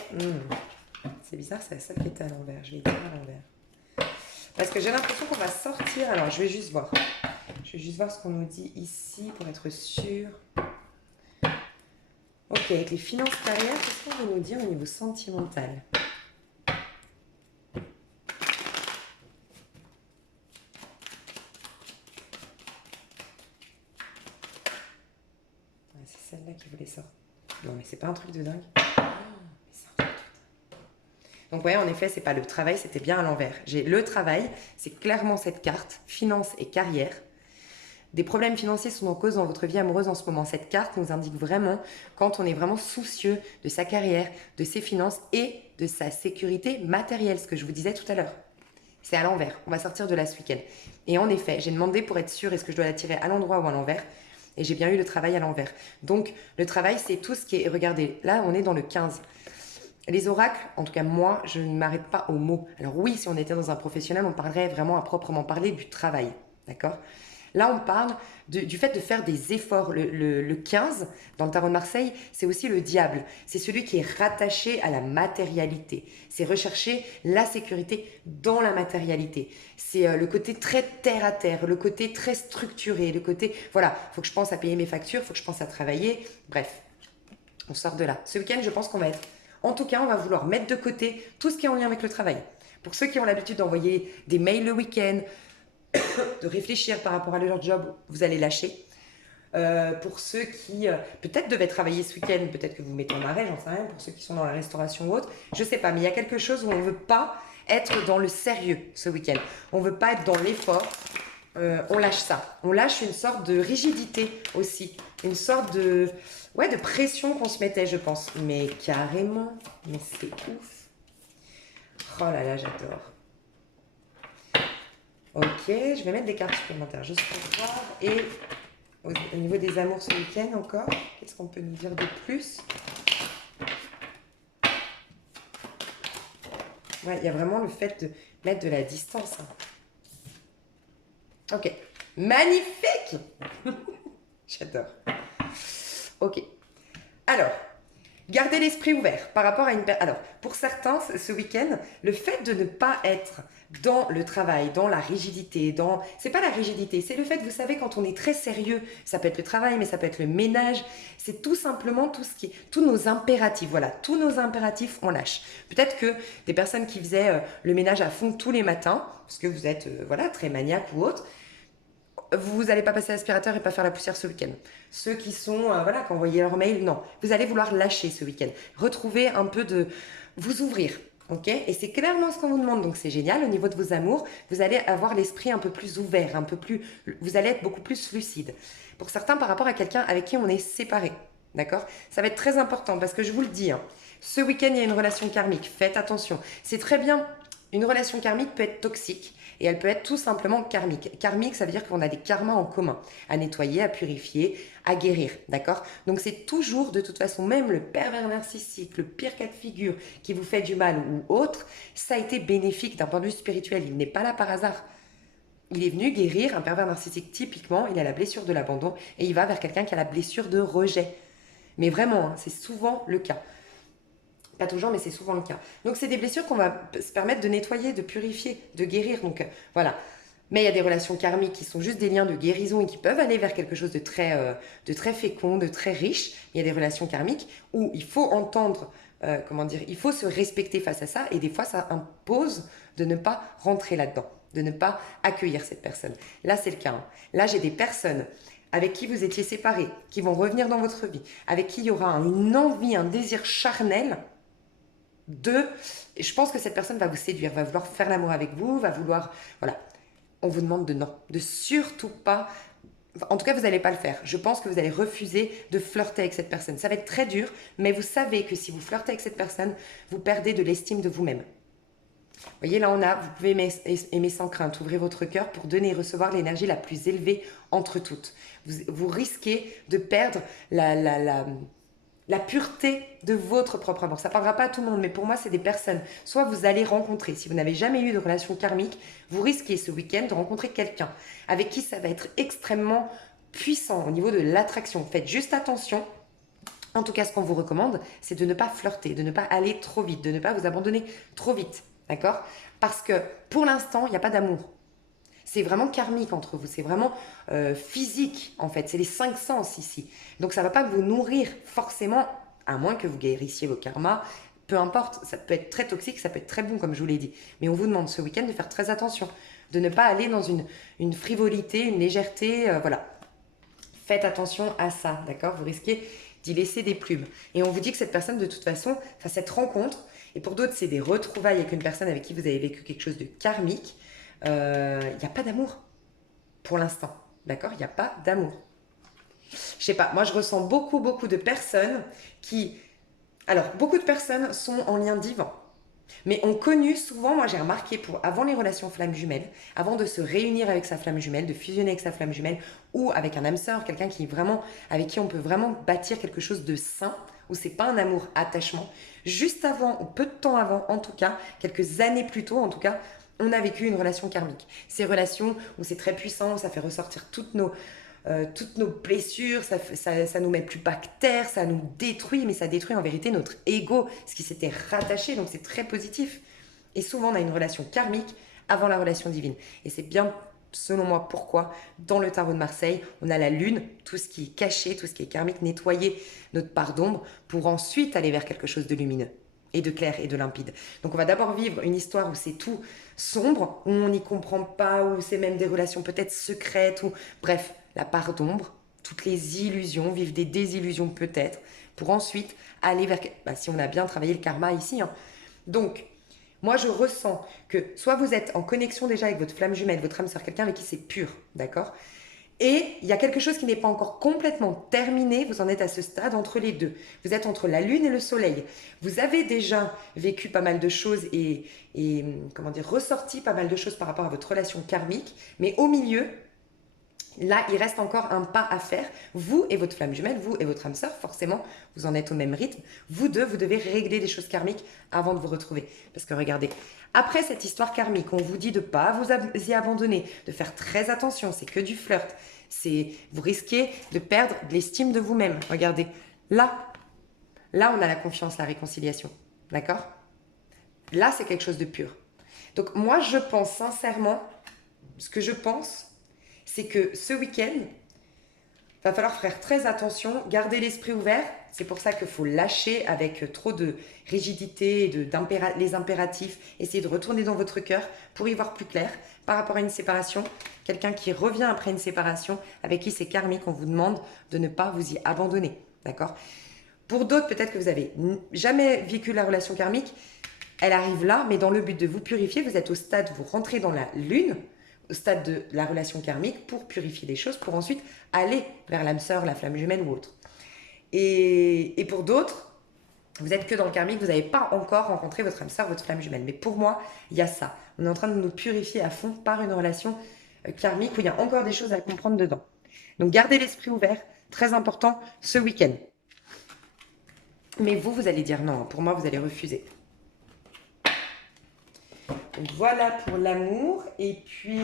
c'est bizarre, c'est ça qui est à l'envers. Je vais les tirer à l'envers. Parce que j'ai l'impression qu'on va sortir. Alors, je vais juste voir. Je vais juste voir ce qu'on nous dit ici pour être sûr. Ok, avec les finances carrières, qu'est-ce qu'on va nous dire au niveau sentimental? C'est celle-là qui voulait ça. Non, mais c'est pas un truc de dingue. Donc ouais, en effet, c'est pas le travail, c'était bien à l'envers. J'ai le travail, c'est clairement cette carte, finance et carrière. Des problèmes financiers sont en cause dans votre vie amoureuse en ce moment. Cette carte nous indique vraiment quand on est vraiment soucieux de sa carrière, de ses finances et de sa sécurité matérielle, ce que je vous disais tout à l'heure. C'est à l'envers, on va sortir de là ce week-end. Et en effet, j'ai demandé pour être sûre, est-ce que je dois la tirer à l'endroit ou à l'envers? Et j'ai bien eu le travail à l'envers. Donc, le travail, c'est tout ce qui est... Regardez, là, on est dans le 15. Les oracles, en tout cas moi, je ne m'arrête pas aux mots. Alors oui, si on était dans un professionnel, on parlerait vraiment à proprement parler du travail. D'accord ? Là, on parle du fait de faire des efforts. Le 15, dans le tarot de Marseille, c'est aussi le diable. C'est celui qui est rattaché à la matérialité. C'est rechercher la sécurité dans la matérialité. C'est le côté très terre à terre, le côté très structuré, le côté, voilà, il faut que je pense à payer mes factures, il faut que je pense à travailler. Bref, on sort de là. Ce week-end, je pense qu'on va être... En tout cas, on va vouloir mettre de côté tout ce qui est en lien avec le travail. Pour ceux qui ont l'habitude d'envoyer des mails le week-end, de réfléchir par rapport à leur job, vous allez lâcher. Pour ceux qui peut-être devaient travailler ce week-end, peut-être que vous mettez en arrêt, j'en sais rien, pour ceux qui sont dans la restauration ou autre, je sais pas, mais il y a quelque chose où on ne veut pas être dans le sérieux ce week-end. On ne veut pas être dans l'effort. On lâche ça. On lâche une sorte de rigidité aussi. Une sorte de pression qu'on se mettait, je pense. Mais carrément, mais c'est ouf. Oh là là, j'adore. Ok, je vais mettre des cartes supplémentaires juste pour voir. Et au niveau des amours ce week-end encore, qu'est-ce qu'on peut nous dire de plus? Ouais, il y a vraiment le fait de mettre de la distance. Hein. Ok, magnifique. J'adore. Ok, alors, gardez l'esprit ouvert par rapport à une... Alors, pour certains, ce week-end, le fait de ne pas être dans le travail, dans la rigidité, c'est pas la rigidité, c'est le fait, vous savez, quand on est très sérieux, ça peut être le travail, mais ça peut être le ménage, c'est tout simplement tous nos impératifs, voilà, tous nos impératifs, on lâche. Peut-être que des personnes qui faisaient le ménage à fond tous les matins, parce que vous êtes, très maniaque ou autre, vous n'allez pas passer l'aspirateur et pas faire la poussière ce week-end. Ceux qui sont, qui envoyaient leur mail, non. Vous allez vouloir lâcher ce week-end. Retrouver un peu de... Vous ouvrir. Ok, et c'est clairement ce qu'on vous demande, donc c'est génial. Au niveau de vos amours, vous allez avoir l'esprit un peu plus ouvert, vous allez être beaucoup plus lucide. Pour certains, par rapport à quelqu'un avec qui on est séparé, d'accord? Ça va être très important parce que je vous le dis, hein, ce week-end, il y a une relation karmique. Faites attention. C'est très bien. Une relation karmique peut être toxique et elle peut être tout simplement karmique. Karmique, ça veut dire qu'on a des karmas en commun à nettoyer, à purifier, à guérir, d'accord? Donc c'est toujours, de toute façon, même le pervers narcissique, le pire cas de figure qui vous fait du mal ou autre, ça a été bénéfique d'un point de vue spirituel. Il n'est pas là par hasard. Il est venu guérir un pervers narcissique typiquement, il a la blessure de l'abandon et il va vers quelqu'un qui a la blessure de rejet. Mais vraiment, hein, c'est souvent le cas. Pas toujours, mais c'est souvent le cas. Donc, c'est des blessures qu'on va se permettre de nettoyer, de purifier, de guérir. Donc, voilà. Mais il y a des relations karmiques qui sont juste des liens de guérison et qui peuvent aller vers quelque chose de très fécond, de très riche. Il y a des relations karmiques où il faut entendre, comment dire, il faut se respecter face à ça. Et des fois, ça impose de ne pas rentrer là-dedans, de ne pas accueillir cette personne. Là, c'est le cas, hein. Là, j'ai des personnes avec qui vous étiez séparés, qui vont revenir dans votre vie, avec qui il y aura une envie, un désir charnel de... Je pense que cette personne va vous séduire, va vouloir faire l'amour avec vous, va vouloir... Voilà. On vous demande de non, de surtout pas... En tout cas, vous n'allez pas le faire. Je pense que vous allez refuser de flirter avec cette personne. Ça va être très dur, mais vous savez que si vous flirtez avec cette personne, vous perdez de l'estime de vous-même. Vous voyez, là, vous pouvez aimer sans crainte. Ouvrez votre cœur pour donner et recevoir l'énergie la plus élevée entre toutes. Vous risquez de perdre la pureté de votre propre amour. Ça ne parlera pas à tout le monde, mais pour moi, c'est des personnes. Soit vous allez rencontrer, si vous n'avez jamais eu de relation karmique, vous risquez ce week-end de rencontrer quelqu'un avec qui ça va être extrêmement puissant au niveau de l'attraction. Faites juste attention. En tout cas, ce qu'on vous recommande, c'est de ne pas flirter, de ne pas aller trop vite, de ne pas vous abandonner trop vite. D'accord? Parce que pour l'instant, il n'y a pas d'amour. C'est vraiment karmique entre vous, c'est vraiment physique en fait, c'est les cinq sens ici. Donc ça ne va pas vous nourrir forcément, à moins que vous guérissiez vos karmas, peu importe, ça peut être très toxique, ça peut être très bon comme je vous l'ai dit. Mais on vous demande ce week-end de faire très attention, de ne pas aller dans une frivolité, une légèreté, voilà. Faites attention à ça, d'accord? Vous risquez d'y laisser des plumes. Et on vous dit que cette personne, de toute façon, cette rencontre, et pour d'autres, c'est des retrouvailles avec une personne avec qui vous avez vécu quelque chose de karmique, il n'y a pas d'amour pour l'instant, d'accord? Il n'y a pas d'amour. Je sais pas, moi je ressens beaucoup de personnes qui... Alors, beaucoup de personnes sont en lien divin, mais ont connu souvent, moi j'ai remarqué, avant les relations flammes jumelles, avant de se réunir avec sa flamme jumelle, de fusionner avec sa flamme jumelle, ou avec un âme sœur, quelqu'un qui vraiment, avec qui on peut vraiment bâtir quelque chose de sain, où c'est pas un amour attachement, juste avant, ou peu de temps avant, en tout cas, quelques années plus tôt, en tout cas, on a vécu une relation karmique. Ces relations où c'est très puissant, où ça fait ressortir toutes nos blessures, ça nous met plus bactères, ça nous détruit, mais ça détruit en vérité notre ego, ce qui s'était rattaché, donc c'est très positif. Et souvent, on a une relation karmique avant la relation divine. Et c'est bien, selon moi, pourquoi, dans le tarot de Marseille, on a la lune, tout ce qui est caché, tout ce qui est karmique, nettoyer notre part d'ombre pour ensuite aller vers quelque chose de lumineux et de clair et de limpide. Donc on va d'abord vivre une histoire où c'est tout sombre, où on n'y comprend pas, où c'est même des relations peut-être secrètes, ou bref, la part d'ombre, toutes les illusions, vivre des désillusions peut-être, pour ensuite aller vers... si on a bien travaillé le karma ici. Hein. Donc, moi je ressens que soit vous êtes en connexion déjà avec votre flamme jumelle, votre âme sœur, quelqu'un avec qui c'est pur, d'accord? Et il y a quelque chose qui n'est pas encore complètement terminé, vous en êtes à ce stade entre les deux. Vous êtes entre la lune et le soleil. Vous avez déjà vécu pas mal de choses et comment dire, ressorti pas mal de choses par rapport à votre relation karmique, mais au milieu, là, il reste encore un pas à faire. Vous et votre flamme jumelle, vous et votre âme sœur, forcément, vous en êtes au même rythme. Vous deux, vous devez régler des choses karmiques avant de vous retrouver. Parce que regardez, après cette histoire karmique, on vous dit de ne pas vous y abandonner, de faire très attention, c'est que du flirt. Vous risquez de perdre de l'estime de vous-même. Regardez, là, on a la confiance, la réconciliation. D'accord? Là, c'est quelque chose de pur. Donc moi, je pense sincèrement, ce que je pense, c'est que ce week-end, va falloir faire très attention, garder l'esprit ouvert. C'est pour ça qu'il faut lâcher avec trop de rigidité et les impératifs. Essayez de retourner dans votre cœur pour y voir plus clair par rapport à une séparation. Quelqu'un qui revient après une séparation, avec qui c'est karmique, on vous demande de ne pas vous y abandonner. D'accord? Pour d'autres, peut-être que vous n'avez jamais vécu la relation karmique. Elle arrive là, mais dans le but de vous purifier, vous êtes au stade, vous rentrez dans la lune, au stade de la relation karmique pour purifier les choses, pour ensuite aller vers l'âme sœur, la flamme jumelle ou autre. Et pour d'autres, vous êtes que dans le karmique, vous n'avez pas encore rencontré votre âme sœur, votre flamme jumelle. Mais pour moi, il y a ça. On est en train de nous purifier à fond par une relation karmique où il y a encore des choses à comprendre dedans. Donc gardez l'esprit ouvert, très important ce week-end. Mais vous allez dire non. Pour moi, vous allez refuser. Donc voilà pour l'amour. Et puis,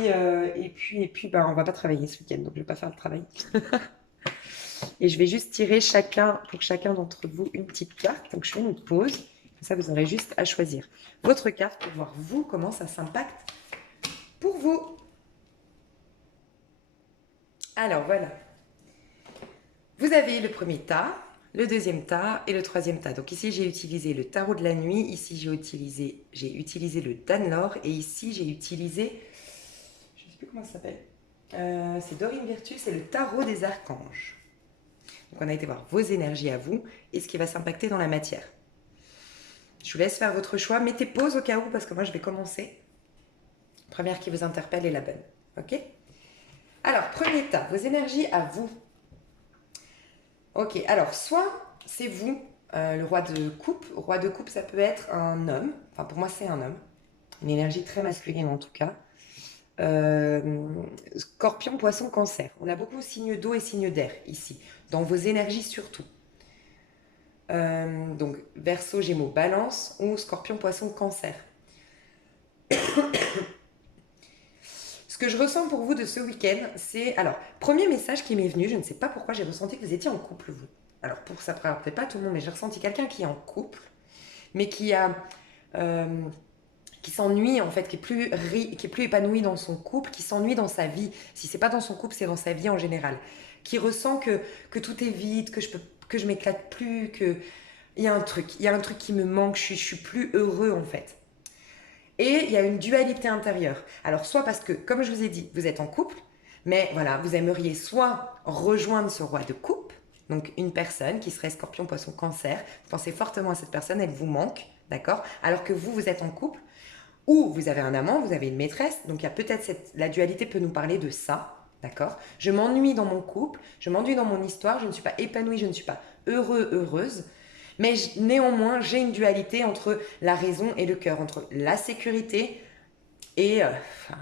on va pas travailler ce week-end, donc je vais pas faire le travail. Et je vais juste tirer pour chacun d'entre vous une petite carte. Donc je fais une pause. Comme ça, vous aurez juste à choisir votre carte pour voir vous comment ça s'impacte pour vous. Alors voilà. Vous avez le premier tas, le deuxième tas et le troisième tas. Donc ici, j'ai utilisé le tarot de la nuit. Ici, j'ai utilisé le Danlor. Et ici, j'ai utilisé... Je ne sais plus comment ça s'appelle. C'est Dorine Virtus, c'est le tarot des archanges. Donc on a été voir vos énergies à vous et ce qui va s'impacter dans la matière. Je vous laisse faire votre choix. Mettez pause au cas où parce que moi, je vais commencer. Première qui vous interpelle est la bonne. Ok ? Alors, premier tas, vos énergies à vous. Ok, alors soit c'est vous, le roi de coupe. Roi de coupe, ça peut être un homme. Enfin, pour moi, c'est un homme. Une énergie très masculine en tout cas. Scorpion, poisson, cancer. On a beaucoup de signes d'eau et signes d'air ici. Dans vos énergies surtout. Donc, Verseau, Gémeaux, Balance ou Scorpion, poisson, cancer. Ce que je ressens pour vous de ce week-end, c'est... Alors, premier message qui m'est venu, je ne sais pas pourquoi, j'ai ressenti que vous étiez en couple, vous. Alors, pour ça, peut-être pas tout le monde, mais j'ai ressenti quelqu'un qui est en couple, mais qui s'ennuie, en fait, qui est plus épanoui dans son couple, qui s'ennuie dans sa vie. Si c'est pas dans son couple, c'est dans sa vie en général. Qui ressent que tout est vide, que je m'éclate plus, que... Il y a un truc qui me manque, je suis plus heureux, en fait. Et il y a une dualité intérieure. Alors, soit parce que, comme je vous ai dit, vous êtes en couple, mais voilà, vous aimeriez soit rejoindre ce roi de coupe, donc une personne qui serait Scorpion, Poisson, Cancer, vous pensez fortement à cette personne, elle vous manque, d'accord? Alors que vous êtes en couple, ou vous avez un amant, vous avez une maîtresse, donc il y a peut-être la dualité peut nous parler de ça, d'accord? Je m'ennuie dans mon couple, je m'ennuie dans mon histoire, je ne suis pas épanouie, je ne suis pas heureuse. Mais néanmoins, j'ai une dualité entre la raison et le cœur, entre la sécurité et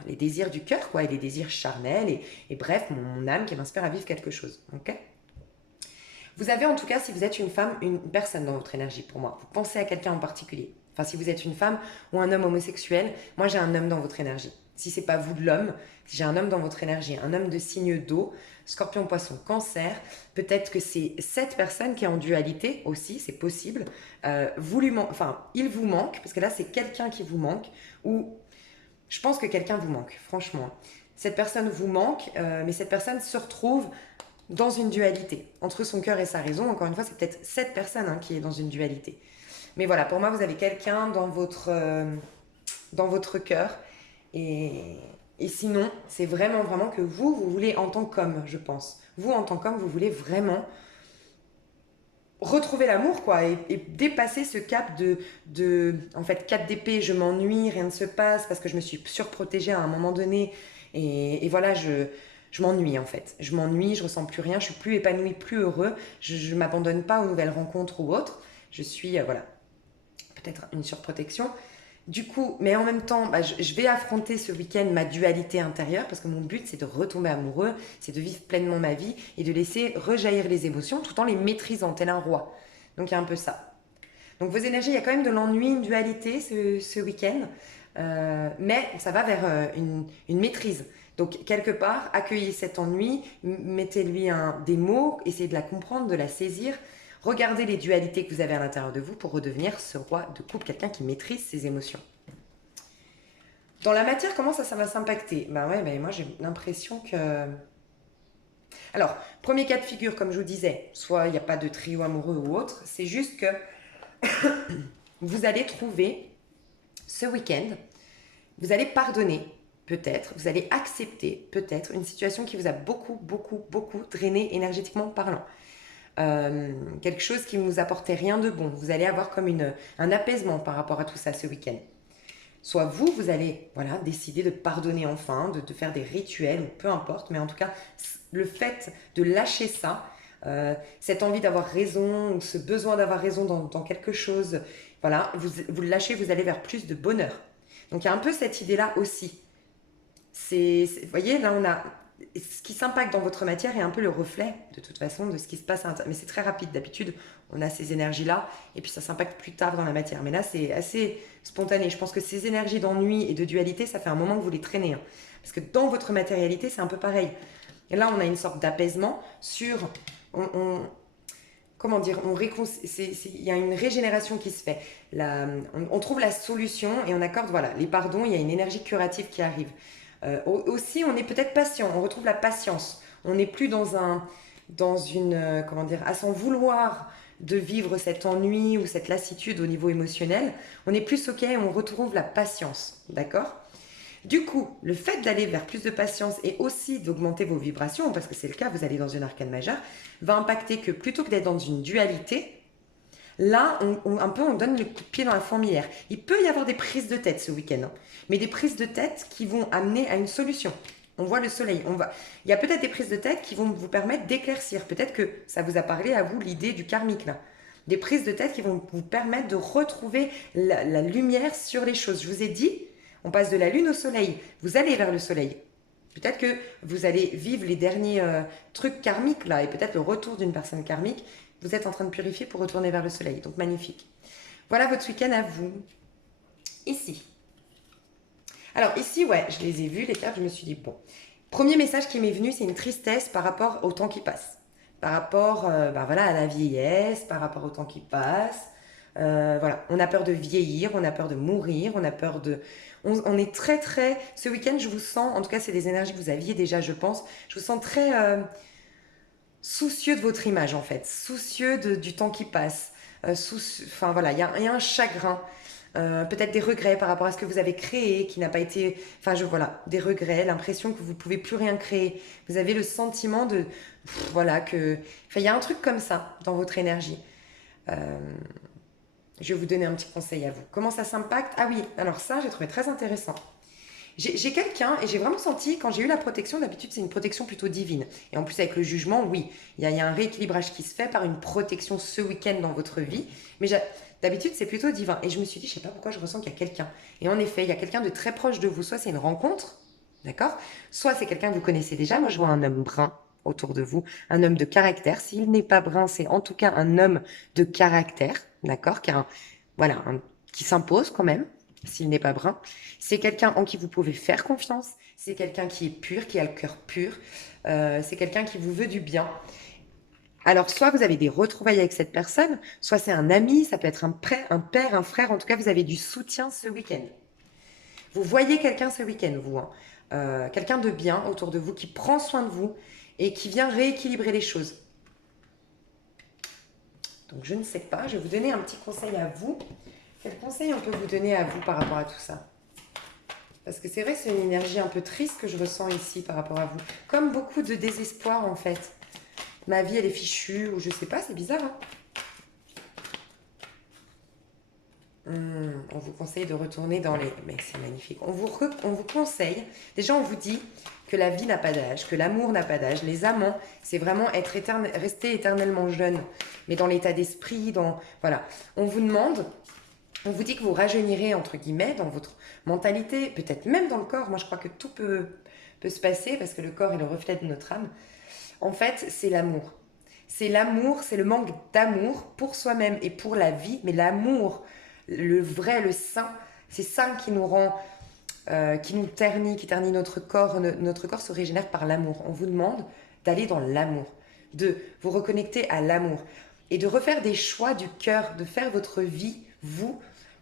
les désirs du cœur, quoi, et les désirs charnels, et bref, mon âme qui m'inspire à vivre quelque chose. Ok ? Vous avez en tout cas, si vous êtes une femme, une personne dans votre énergie pour moi. Vous pensez à quelqu'un en particulier. Enfin, si vous êtes une femme ou un homme homosexuel, moi j'ai un homme dans votre énergie. Si c'est pas vous de l'homme, si j'ai un homme dans votre énergie, un homme de signe d'eau, Scorpion, Poisson, Cancer, peut-être que c'est cette personne qui est en dualité aussi, c'est possible. Il vous manque, parce que là c'est quelqu'un qui vous manque, ou je pense que quelqu'un vous manque, franchement. Cette personne vous manque, mais cette personne se retrouve dans une dualité entre son cœur et sa raison. Encore une fois, c'est peut-être cette personne qui est dans une dualité. Mais voilà, pour moi, vous avez quelqu'un dans votre cœur. Et sinon, c'est vraiment que vous voulez en tant qu'homme, je pense. Vous, en tant qu'homme, vous voulez vraiment retrouver l'amour, quoi, et dépasser ce cap en fait, 4 d'épée, je m'ennuie, rien ne se passe, parce que je me suis surprotégée à un moment donné. Et voilà, je m'ennuie, en fait. Je m'ennuie, je ressens plus rien, je suis plus épanouie, plus heureux. Je m'abandonne pas aux nouvelles rencontres ou autres. Je suis, voilà, peut-être une surprotection. Du coup, mais en même temps, je vais affronter ce week-end ma dualité intérieure parce que mon but, c'est de retomber amoureux, c'est de vivre pleinement ma vie et de laisser rejaillir les émotions tout en les maîtrisant, tel un roi. Donc, il y a un peu ça. Donc, vos énergies, il y a quand même de l'ennui, une dualité ce week-end, mais ça va vers une maîtrise. Donc, quelque part, accueillez cet ennui, mettez-lui des mots, essayez de la comprendre, de la saisir. Regardez les dualités que vous avez à l'intérieur de vous pour redevenir ce roi de coupe, quelqu'un qui maîtrise ses émotions. Dans la matière, comment ça va s'impacter ? Moi j'ai l'impression que... Alors, premier cas de figure, comme je vous disais, soit il n'y a pas de trio amoureux ou autre, c'est juste que vous allez trouver ce week-end, vous allez pardonner, peut-être, vous allez accepter, peut-être, une situation qui vous a beaucoup drainé énergétiquement parlant. quelque chose qui ne vous apportait rien de bon. Vous allez avoir comme un apaisement par rapport à tout ça ce week-end. Soit vous allez voilà, décider de pardonner enfin, de faire des rituels, ou peu importe, mais en tout cas, le fait de lâcher ça, cette envie d'avoir raison, ou ce besoin d'avoir raison dans quelque chose, voilà, vous le lâchez, vous allez vers plus de bonheur. Donc il y a un peu cette idée-là aussi. Vous voyez, là on a ce qui s'impacte dans votre matière est un peu le reflet de toute façon de ce qui se passe à l'intérieur. Mais c'est très rapide. D'habitude, on a ces énergies-là et puis ça s'impacte plus tard dans la matière. Mais là, c'est assez spontané. Je pense que ces énergies d'ennui et de dualité, ça fait un moment que vous les traînez, hein. Parce que dans votre matérialité, c'est un peu pareil. Et là, on a une sorte d'apaisement sur... comment dire, il y a une régénération qui se fait. On trouve la solution et on accorde, voilà, les pardons, il y a une énergie curative qui arrive. Aussi, on est peut-être patient, on retrouve la patience. On n'est plus dans une, comment dire, à s'en vouloir de vivre cet ennui ou cette lassitude au niveau émotionnel. On est plus ok, on retrouve la patience, d'accord? Du coup, le fait d'aller vers plus de patience et aussi d'augmenter vos vibrations, parce que c'est le cas, vous allez dans une arcane majeure, va impacter que plutôt que d'être dans une dualité, là, on donne le coup de pied dans la fourmilière. Il peut y avoir des prises de tête ce week-end, hein, mais des prises de tête qui vont amener à une solution. On voit le soleil. Il y a peut-être des prises de tête qui vont vous permettre d'éclaircir. Peut-être que ça vous a parlé à vous l'idée du karmique là. Des prises de tête qui vont vous permettre de retrouver la lumière sur les choses. Je vous ai dit, on passe de la lune au soleil. Vous allez vers le soleil. Peut-être que vous allez vivre les derniers trucs karmiques là, et peut-être le retour d'une personne karmique. Vous êtes en train de purifier pour retourner vers le soleil. Donc magnifique. Voilà votre week-end à vous. Ici. Alors ici, ouais, je les ai vus, les cartes, je me suis dit, bon. Premier message qui m'est venu, c'est une tristesse par rapport au temps qui passe. Par rapport voilà, à la vieillesse, par rapport au temps qui passe. Voilà, on a peur de vieillir, on a peur de mourir, on a peur de... On est très très... Ce week-end, je vous sens, en tout cas c'est des énergies que vous aviez déjà, je pense, je vous sens très soucieux de votre image en fait, soucieux du temps qui passe. Enfin voilà, il y a un chagrin. Peut-être des regrets par rapport à ce que vous avez créé qui n'a pas été, enfin voilà, des regrets, l'impression que vous pouvez plus rien créer, vous avez le sentiment de voilà que, enfin il y a un truc comme ça dans votre énergie. Je vais vous donner un petit conseil à vous. Comment ça s'impacte? Ah oui, alors ça j'ai trouvé très intéressant. J'ai quelqu'un, et j'ai vraiment senti, quand j'ai eu la protection, d'habitude c'est une protection plutôt divine. Et en plus avec le jugement, oui, il y a un rééquilibrage qui se fait par une protection ce week-end dans votre vie. Mais d'habitude c'est plutôt divin. Et je me suis dit, je sais pas pourquoi je ressens qu'il y a quelqu'un. Et en effet, il y a quelqu'un de très proche de vous. Soit c'est une rencontre, d'accord? Soit c'est quelqu'un que vous connaissez déjà. Moi je vois un homme brun autour de vous, un homme de caractère. S'il n'est pas brun, c'est en tout cas un homme de caractère, d'accord? Voilà, qui s'impose quand même, s'il n'est pas brun. C'est quelqu'un en qui vous pouvez faire confiance. C'est quelqu'un qui est pur, qui a le cœur pur. C'est quelqu'un qui vous veut du bien. Alors, soit vous avez des retrouvailles avec cette personne, soit c'est un ami, ça peut être un père, un frère. En tout cas, vous avez du soutien ce week-end. Vous voyez quelqu'un ce week-end, vous, hein. Quelqu'un de bien autour de vous, qui prend soin de vous et qui vient rééquilibrer les choses. Donc, je ne sais pas, je vais vous donner un petit conseil à vous. Quel conseil on peut vous donner à vous par rapport à tout ça? Parce que c'est vrai, c'est une énergie un peu triste que je ressens ici par rapport à vous. Comme beaucoup de désespoir en fait. Ma vie elle est fichue, ou je sais pas, c'est bizarre. Hein. On vous conseille de retourner dans les... Mais c'est magnifique. On vous conseille, déjà on vous dit que la vie n'a pas d'âge, que l'amour n'a pas d'âge. Les amants, c'est vraiment rester éternellement jeune. Mais dans l'état d'esprit, voilà. On vous demande... On vous dit que vous rajeunirez, entre guillemets, dans votre mentalité, peut-être même dans le corps. Moi, je crois que tout peut se passer parce que le corps est le reflet de notre âme. En fait, c'est l'amour. C'est l'amour, c'est le manque d'amour pour soi-même et pour la vie. Mais l'amour, le vrai, le sain, c'est ça qui nous rend, qui nous ternit, qui ternit notre corps. Notre corps se régénère par l'amour. On vous demande d'aller dans l'amour, de vous reconnecter à l'amour et de refaire des choix du cœur, de faire votre vie, vous,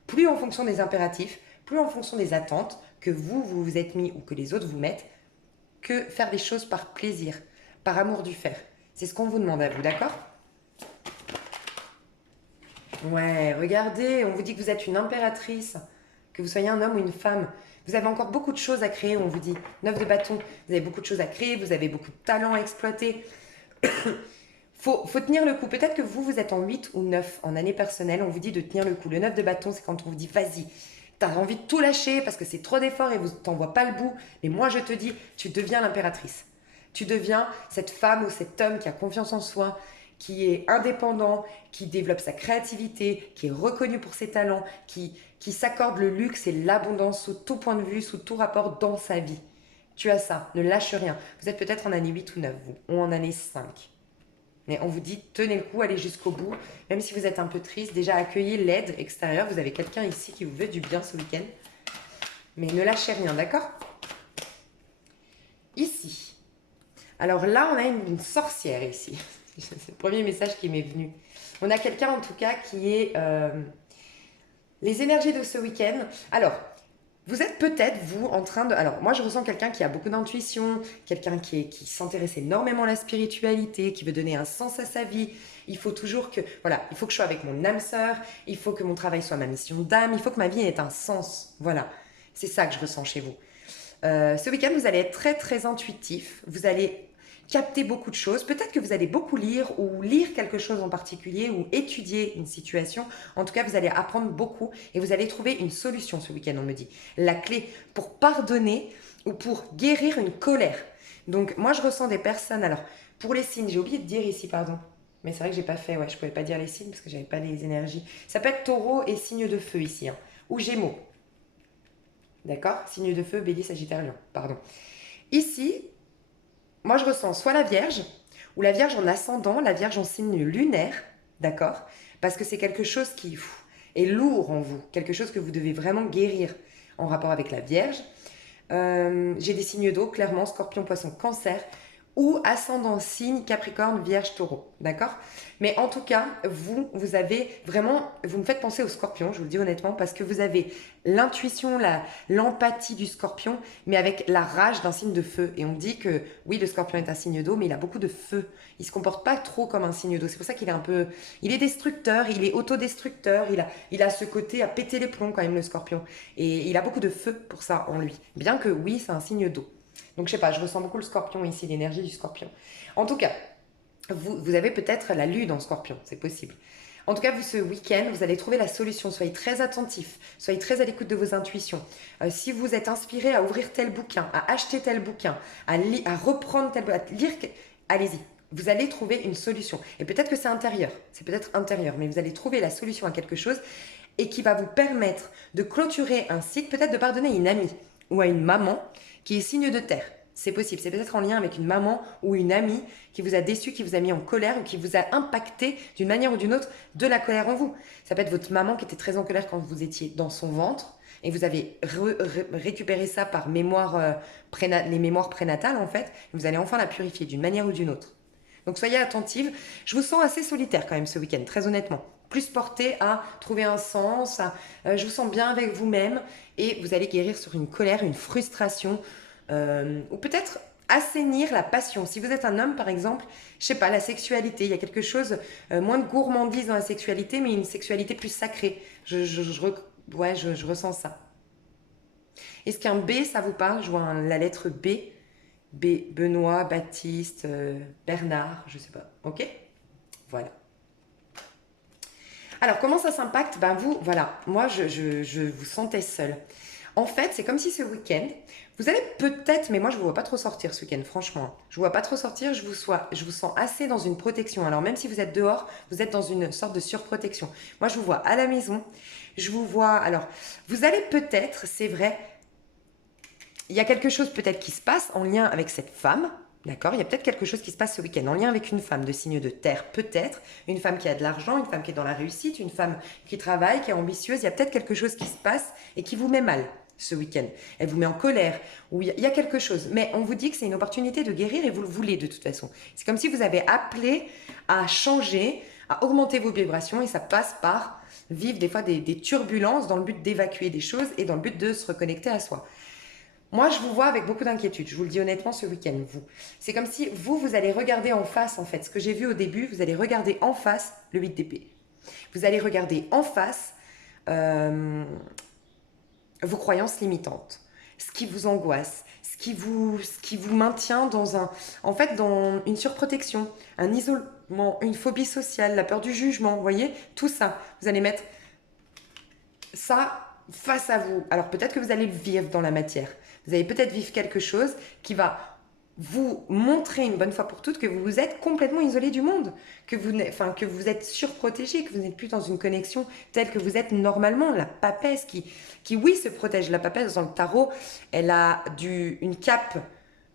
plus en fonction des impératifs, plus en fonction des attentes que vous vous êtes mis ou que les autres vous mettent, que faire des choses par plaisir, par amour du faire. C'est ce qu'on vous demande à vous, d'accord? Ouais, regardez, on vous dit que vous êtes une impératrice, que vous soyez un homme ou une femme. Vous avez encore beaucoup de choses à créer, on vous dit. 9 de bâton, vous avez beaucoup de choses à créer, vous avez beaucoup de talents à exploiter. Faut tenir le coup. Peut-être que vous êtes en 8 ou 9 en année personnelle. On vous dit de tenir le coup. Le 9 de bâton, c'est quand on vous dit vas-y. T'as envie de tout lâcher parce que c'est trop d'efforts et vous t'en vois pas le bout. Mais moi, je te dis, tu deviens l'impératrice. Tu deviens cette femme ou cet homme qui a confiance en soi, qui est indépendant, qui développe sa créativité, qui est reconnu pour ses talents, qui s'accorde le luxe et l'abondance sous tout point de vue, sous tout rapport dans sa vie. Tu as ça, ne lâche rien. Vous êtes peut-être en année 8 ou 9, vous, ou en année 5. Mais on vous dit, tenez le coup, allez jusqu'au bout. Même si vous êtes un peu triste, déjà accueillez l'aide extérieure. Vous avez quelqu'un ici qui vous veut du bien ce week-end. Mais ne lâchez rien, d'accord? Ici. Alors là, on a une sorcière ici. C'est le premier message qui m'est venu. On a quelqu'un en tout cas qui est les énergies de ce week-end. Alors, vous êtes peut-être, vous, en train de... Alors, moi, je ressens quelqu'un qui a beaucoup d'intuition, quelqu'un qui s'intéresse énormément à la spiritualité, qui veut donner un sens à sa vie. Il faut toujours que... Voilà, il faut que je sois avec mon âme sœur, il faut que mon travail soit ma mission d'âme, il faut que ma vie ait un sens. Voilà, c'est ça que je ressens chez vous. Ce week-end, vous allez être très, très intuitif. Vous allez capter beaucoup de choses. Peut-être que vous allez beaucoup lire ou lire quelque chose en particulier ou étudier une situation. En tout cas, vous allez apprendre beaucoup et vous allez trouver une solution ce week-end, on me dit. La clé pour pardonner ou pour guérir une colère. Donc, moi, je ressens des personnes... Alors, pour les signes, j'ai oublié de dire ici, pardon. Mais c'est vrai que j'ai pas fait, ouais, je pouvais pas dire les signes parce que j'avais pas les énergies. Ça peut être taureau et signe de feu ici, hein, ou gémeaux. D'accord? Signe de feu, bélier, sagittaire, lion, pardon. Ici, moi, je ressens soit la Vierge, ou la Vierge en ascendant, la Vierge en signe lunaire, d'accord? Parce que c'est quelque chose qui est lourd en vous, quelque chose que vous devez vraiment guérir en rapport avec la Vierge. J'ai des signes d'eau, clairement, Scorpion, Poisson, Cancer, ou ascendant signe Capricorne, Vierge, Taureau, d'accord? Mais en tout cas, vous avez vraiment, vous me faites penser au Scorpion, je vous le dis honnêtement, parce que vous avez l'intuition, l'empathie du Scorpion, mais avec la rage d'un signe de feu. Et on dit que oui, le Scorpion est un signe d'eau, mais il a beaucoup de feu. Il se comporte pas trop comme un signe d'eau. C'est pour ça qu'il est un peu, il est destructeur, il est autodestructeur, il a ce côté à péter les plombs quand même le Scorpion. Et il a beaucoup de feu pour ça en lui. Bien que oui, c'est un signe d'eau. Donc je sais pas, je ressens beaucoup le Scorpion ici, l'énergie du Scorpion. En tout cas, vous avez peut-être la lune en Scorpion, c'est possible. En tout cas, vous, ce week-end, vous allez trouver la solution. Soyez très attentifs, soyez très à l'écoute de vos intuitions. Si vous êtes inspiré à ouvrir tel bouquin, à acheter tel bouquin, à reprendre tel bouquin, à lire, allez-y. Vous allez trouver une solution. Et peut-être que c'est peut-être intérieur, mais vous allez trouver la solution à quelque chose et qui va vous permettre de clôturer un cycle, peut-être de pardonner à une amie ou à une maman qui est signe de terre. C'est possible, c'est peut-être en lien avec une maman ou une amie qui vous a déçu, qui vous a mis en colère ou qui vous a impacté d'une manière ou d'une autre de la colère en vous. Ça peut être votre maman qui était très en colère quand vous étiez dans son ventre et vous avez récupéré ça par mémoire, les mémoires prénatales en fait. Vous allez enfin la purifier d'une manière ou d'une autre. Donc soyez attentive. Je vous sens assez solitaire quand même ce week-end, très honnêtement. Plus porté à trouver un sens, je vous sens bien avec vous-même et vous allez guérir sur une colère, une frustration ou peut-être assainir la passion. Si vous êtes un homme par exemple, je sais pas, la sexualité, il y a quelque chose, moins de gourmandise dans la sexualité, mais une sexualité plus sacrée. Je ressens ça. Est-ce qu'un B, ça vous parle? Je vois la lettre B. B, Benoît, Baptiste, Bernard, je sais pas. Ok? Voilà. Alors, comment ça s'impacte? Ben vous, voilà, moi, je vous sentais seul. En fait, c'est comme si ce week-end, vous allez peut-être, mais moi, je ne vous vois pas trop sortir ce week-end, franchement. Je ne vous vois pas trop sortir, je vous sens assez dans une protection. Alors, même si vous êtes dehors, vous êtes dans une sorte de surprotection. Moi, je vous vois à la maison, je vous vois... Alors, vous allez peut-être, c'est vrai, il y a quelque chose peut-être qui se passe en lien avec cette femme, d'accord? Il y a peut-être quelque chose qui se passe ce week-end en lien avec une femme de signe de terre, peut-être. Une femme qui a de l'argent, une femme qui est dans la réussite, une femme qui travaille, qui est ambitieuse. Il y a peut-être quelque chose qui se passe et qui vous met mal ce week-end. Elle vous met en colère, ou il y a quelque chose. Mais on vous dit que c'est une opportunité de guérir et vous le voulez de toute façon. C'est comme si vous avez appelé à changer, à augmenter vos vibrations et ça passe par vivre des fois des turbulences dans le but d'évacuer des choses et dans le but de se reconnecter à soi. Moi, je vous vois avec beaucoup d'inquiétude, je vous le dis honnêtement ce week-end, vous. C'est comme si vous allez regarder en face, en fait. Ce que j'ai vu au début, vous allez regarder en face le 8 d'épée. Vous allez regarder en face vos croyances limitantes, ce qui vous angoisse, ce ce qui vous maintient en fait, dans une surprotection, un isolement, une phobie sociale, la peur du jugement, vous voyez, tout ça. Vous allez mettre ça face à vous. Alors peut-être que vous allez vivre dans la matière. Vous allez peut-être vivre quelque chose qui va vous montrer une bonne fois pour toutes que vous êtes complètement isolé du monde, que vous êtes surprotégé, que vous n'êtes plus dans une connexion telle que vous êtes normalement. La papesse qui oui, se protège. La papesse dans le tarot, elle a une cape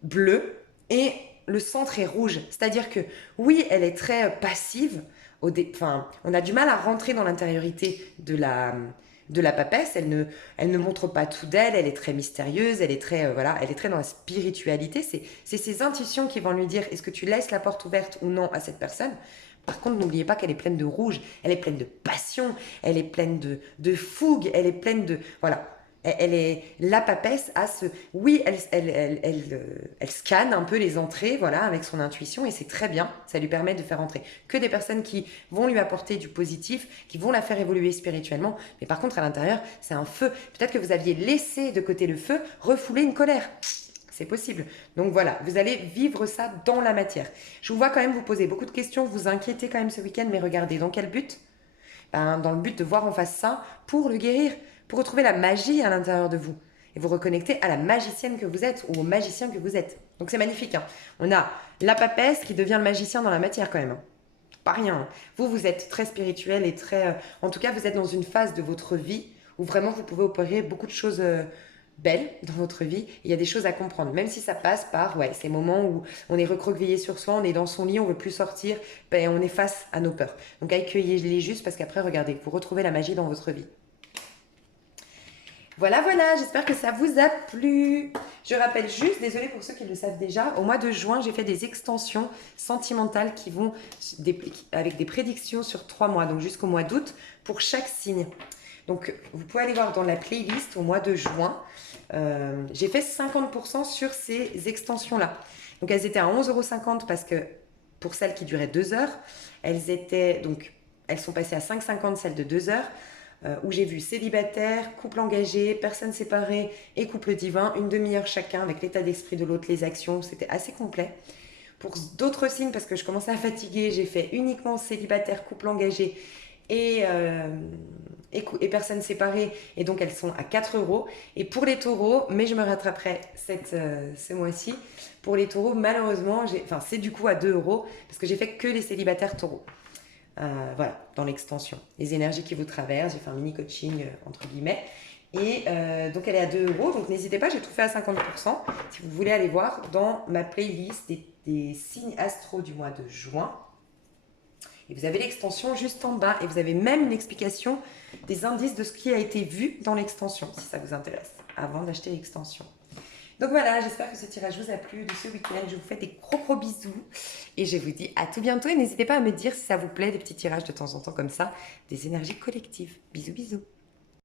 bleue et le centre est rouge. C'est-à-dire que oui, elle est très passive. On a du mal à rentrer dans l'intériorité de la papesse. Elle ne montre pas tout d'elle, elle est très mystérieuse, elle est très, voilà, elle est très dans la spiritualité. C'est ses intuitions qui vont lui dire est-ce que tu laisses la porte ouverte ou non à cette personne. Par contre, n'oubliez pas qu'elle est pleine de rouge, elle est pleine de passion, elle est pleine de fougue, elle est pleine de... Voilà. La papesse a ce... Oui, elle scanne un peu les entrées, voilà, avec son intuition, et c'est très bien. Ça lui permet de faire entrer que des personnes qui vont lui apporter du positif, qui vont la faire évoluer spirituellement. Mais par contre, à l'intérieur, c'est un feu. Peut-être que vous aviez laissé de côté le feu, refouler une colère. C'est possible. Donc voilà, vous allez vivre ça dans la matière. Je vous vois quand même vous poser beaucoup de questions, vous inquiétez quand même ce week-end, mais regardez, dans quel but? Dans le but de voir en face ça pour le guérir, pour retrouver la magie à l'intérieur de vous et vous reconnecter à la magicienne que vous êtes ou au magicien que vous êtes. Donc c'est magnifique. Hein. On a la papesse qui devient le magicien dans la matière quand même. Hein. Pas rien. Hein. Vous êtes très spirituel et très... en tout cas, vous êtes dans une phase de votre vie où vraiment vous pouvez opérer beaucoup de choses belles dans votre vie. Il y a des choses à comprendre, même si ça passe par ces moments où on est recroquevillé sur soi, on est dans son lit, on veut plus sortir, on est face à nos peurs. Donc accueillez-les juste parce qu'après, regardez, vous retrouvez la magie dans votre vie. Voilà, j'espère que ça vous a plu. Je rappelle juste, désolée pour ceux qui le savent déjà, au mois de juin, j'ai fait des extensions sentimentales qui vont avec des prédictions sur 3 mois, donc jusqu'au mois d'août, pour chaque signe. Donc, vous pouvez aller voir dans la playlist au mois de juin. J'ai fait 50% sur ces extensions-là. Donc, elles étaient à 11,50 € parce que pour celles qui duraient 2 heures, elles sont passées à 5,50 celles de 2 heures. Où j'ai vu célibataire, couple engagé, personnes séparées et couple divin, une demi-heure chacun avec l'état d'esprit de l'autre, les actions, c'était assez complet. Pour d'autres signes, parce que je commençais à fatiguer, j'ai fait uniquement célibataire, couple engagé et personnes séparées, et donc elles sont à 4 €. Et pour les taureaux, mais je me rattraperai ce mois-ci, pour les taureaux, malheureusement, c'est du coup à 2 €, parce que j'ai fait que les célibataires taureaux. Voilà, dans l'extension. Les énergies qui vous traversent, j'ai fait un mini coaching entre guillemets. Et donc elle est à 2 €, donc n'hésitez pas, j'ai tout fait à 50%. Si vous voulez aller voir dans ma playlist des signes astro du mois de juin. Et vous avez l'extension juste en bas et vous avez même une explication des indices de ce qui a été vu dans l'extension, si ça vous intéresse, avant d'acheter l'extension. Donc voilà, j'espère que ce tirage vous a plu de ce week-end. Je vous fais des gros bisous et je vous dis à tout bientôt. Et n'hésitez pas à me dire si ça vous plaît, des petits tirages de temps en temps comme ça, des énergies collectives. Bisous.